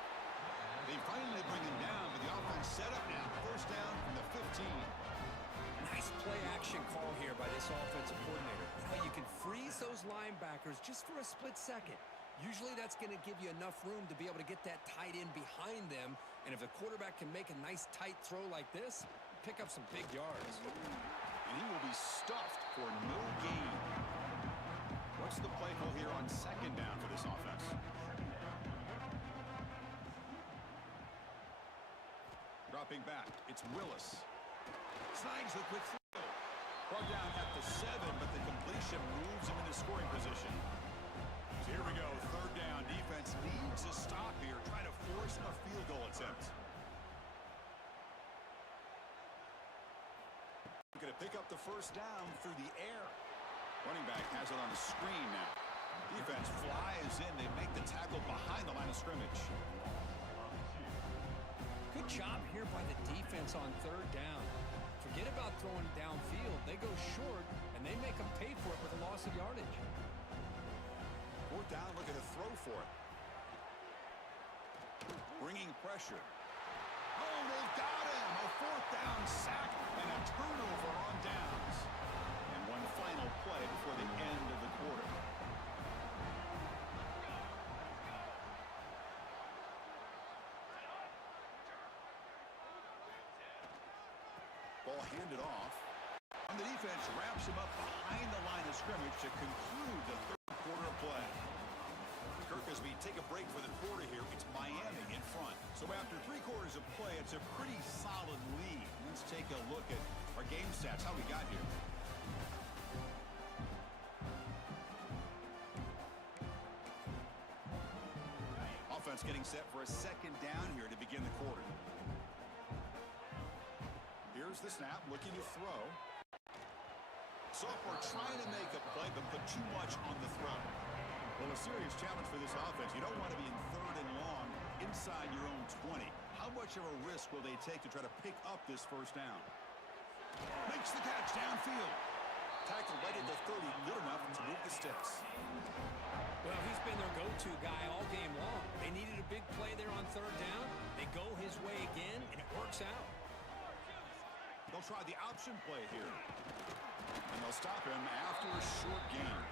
They finally bring him down, but the offense set up now. 1st down from the 15. Nice play action call here by this offensive coordinator. You can freeze those linebackers just for a split second. Usually that's going to give you enough room to be able to get that tight end behind them. And if the quarterback can make a nice tight throw like this, pick up some big yards. And he will be stuffed for no gain. What's the play call here on 2nd down for this offense? Dropping back, it's Willis. Snags the quick throw. Brought down at the 7, but the completion moves him into scoring position. So here we go, 3rd down. Defense needs a stop here. Try to force a field goal attempt. Going to pick up the 1st down through the air. Running back has it on the screen now. Defense flies in. They make the tackle behind the line of scrimmage. Good job here by the defense on 3rd down. Forget about throwing downfield. They go short, and they make them pay for it with a loss of yardage. 4th down, looking to throw for it. Bringing pressure. Oh, they've got him! A 4th down sack and a turnover on downs. And one final play before the end of the quarter. Ball handed off. And the defense wraps him up behind the line of scrimmage to conclude the 3rd quarter of play. Kirk, as we take a break for the quarter here, it's Miami in front. So after 3 quarters of play, it's a pretty solid lead. Let's take a look at our game stats, how we got here. Offense getting set for a 2nd down here to begin the quarter. Here's the snap, looking to throw. Sophomore trying to make a play, but put too much on the throw. Well, a serious challenge for this offense. You don't want to be in 3rd and long inside your own 20. How much of a risk will they take to try to pick up this 1st down? Makes the catch downfield. Tackle right at the 30, good enough to move the sticks. Well, he's been their go-to guy all game long. They needed a big play there on 3rd down. They go his way again, and it works out. They'll try the option play here. And they'll stop him after a short gain.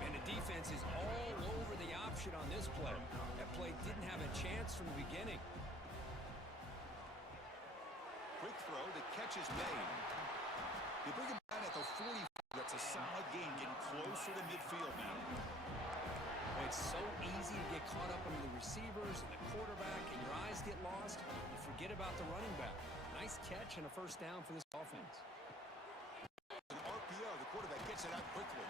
And the defense is all over the option on this play. That play didn't have a chance from the beginning. Quick throw, the catch is made. They bring him down at the 40. That's a solid gain, getting closer to midfield now. They It's so easy to get caught up under the receivers and the quarterback, and your eyes get lost. You forget about the running back. Nice catch and a first down for this offense. An RPO, the quarterback gets it out quickly.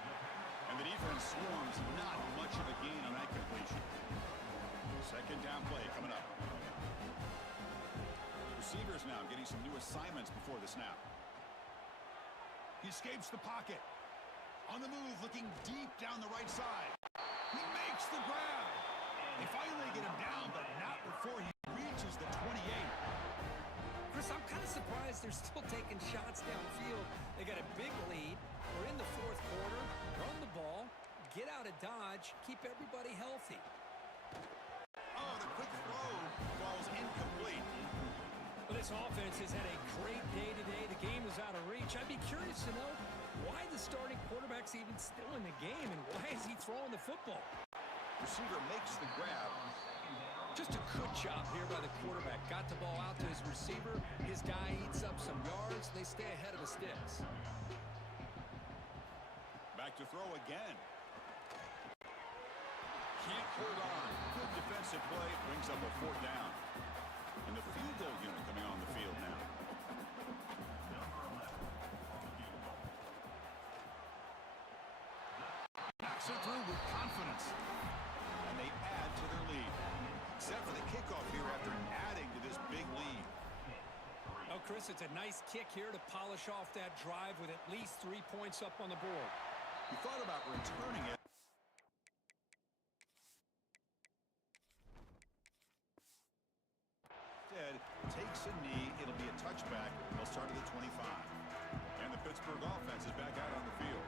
And the defense swarms, not much of a gain on that completion. Second down play coming up. Receivers now getting some new assignments before the snap. He escapes the pocket. On the move, looking deep down the right side. He makes the grab. They finally get him down, but not before he reaches the 28. Chris, I'm kind of surprised they're still taking shots downfield. They got a big lead. We're in the fourth quarter. Run the ball. Get out of Dodge. Keep everybody healthy. Oh, the quick throw falls incomplete. Well, this offense has had a great day today. The game is out of reach. I'd be curious to know why the starting quarterback's even still in the game, and why is he throwing the football? Receiver makes the grab. Just a good job here by the quarterback. Got the ball out to his receiver. His guy eats up some yards. They stay ahead of the sticks. Back to throw again. Can't hold on. Good defensive play. Brings up a fourth down. And the field goal unit coming on the field now. Knocks it through with confidence. And they add to their lead. Except for the kickoff here after adding to this big lead. Oh, Chris, it's a nice kick here to polish off that drive with at least 3 points up on the board. He thought about returning it. Instead, takes a knee. It'll be a touchback. They'll start at the 25. And the Pittsburgh offense is back out on the field.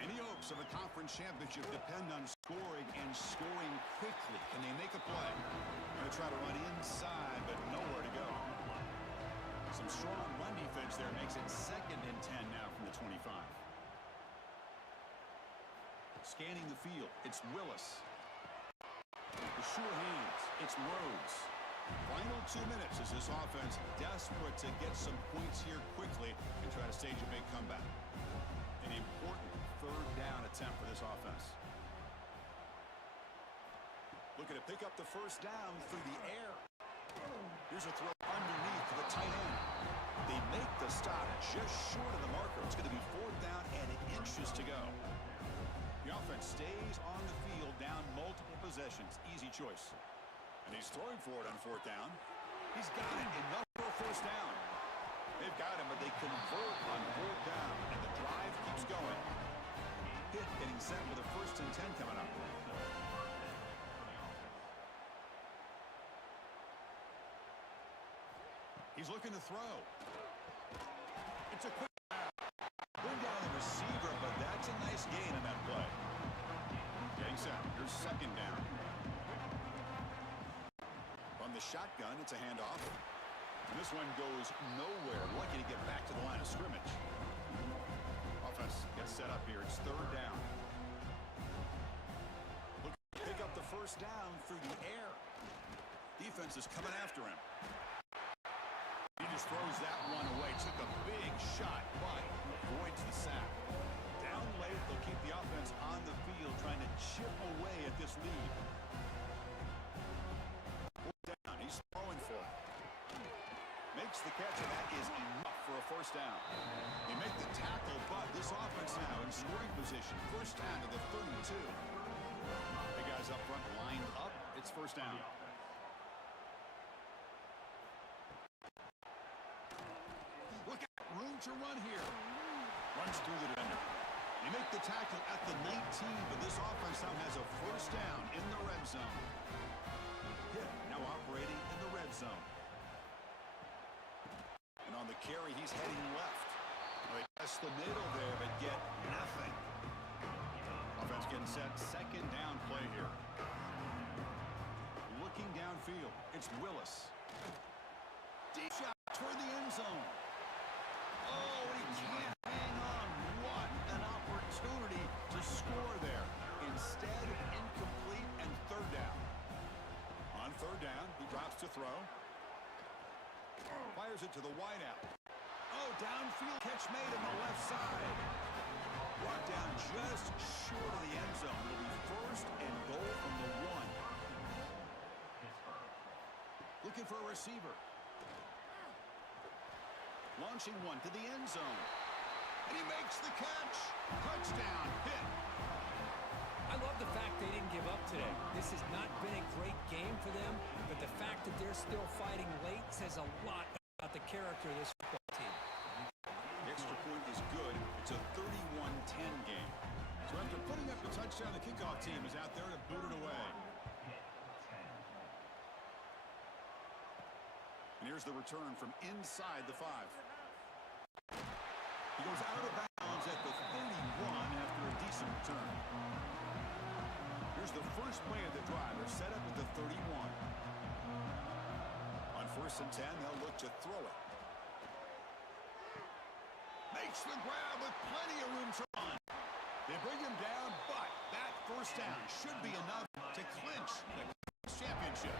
Any hopes of a conference championship depend on scoring and scoring quickly. Can they make a play? Going to try to run inside, but nowhere to go. Some strong run defense there makes it 2nd and 10 now from the 25. Scanning the field, it's Willis. The sure hands, it's Rhodes. Final 2 minutes as this offense desperate to get some points here quickly and try to stage a big comeback. An important third down attempt for this offense. Looking to pick up the first down through the air. Here's a throw underneath to the tight end. They make the stop just short of the marker. It's going to be 4th down and inches to go. The offense stays on the field down multiple possessions. Easy choice. And he's throwing for it on 4th down. He's got it. Enough for a first down. They've got him, but they convert on 4th down. And the drive keeps going. Pitt getting set with a 1st and 10 coming up. He's looking to throw. It's a quick bring down the receiver, but that's a nice gain in that play. Getting set. Here's 2nd down. From the shotgun, it's a handoff. And this one goes nowhere. Lucky to get back to the line of scrimmage. Offense gets set up here. It's 3rd down. Look, pick up the first down through the air. Defense is coming after him. He just throws that one away. Took a big shot, but avoids the sack. Down late, they'll keep the offense on the field, trying to chip away at this lead. Down, he's throwing for it. Makes the catch, and that is enough for a first down. They make the tackle, but this offense now in scoring position. First down to the 32. The guys up front lined up. It's first down. Look at room to run here. Runs through the defender. They make the tackle at the 19, but this offense now has a first down in the red zone. Pitt now operating in the red zone. And on the carry, he's heading left. They test the middle there, but get nothing. Offense getting set. 2nd down play here. Looking downfield, it's Willis. Deep shot toward the end zone. Oh, he can't hang on. What an opportunity to score there. Instead, incomplete and 3rd down. On 3rd down, he drops to throw. Fires it to the wideout. Oh, downfield catch made on the left side. Brought down just short of the end zone. It'll be first and goal from the 1. Looking for a receiver. Launching one to the end zone. And he makes the catch. Touchdown hit. I love the fact they didn't give up today. This has not been a great game for them, but the fact that they're still fighting late says a lot about the character of this football team. The extra point is good. It's a 31-10 game. So after putting up the touchdown, the kickoff team is out there to boot it away. And here's the return from inside the 5. He goes out of bounds at the 31 after a decent return. Here's the first play of the drive. They're set up at the 31. On 1st and 10, they'll look to throw it. Makes the grab with plenty of room to run. They bring him down, but that first down should be enough to clinch the championship.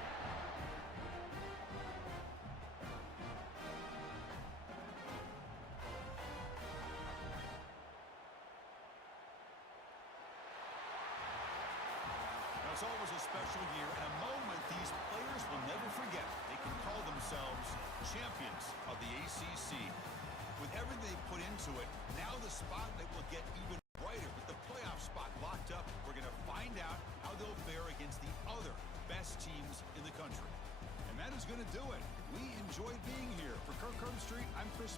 It's always a special year and a moment these players will never forget. They can call themselves champions of the ACC. With everything they put into it, now the spotlight will get even brighter. With the playoff spot locked up, we're going to find out how they'll fare against the other best teams in the country. And that is going to do it. We enjoyed being here. For Kirk Street, I'm Chris.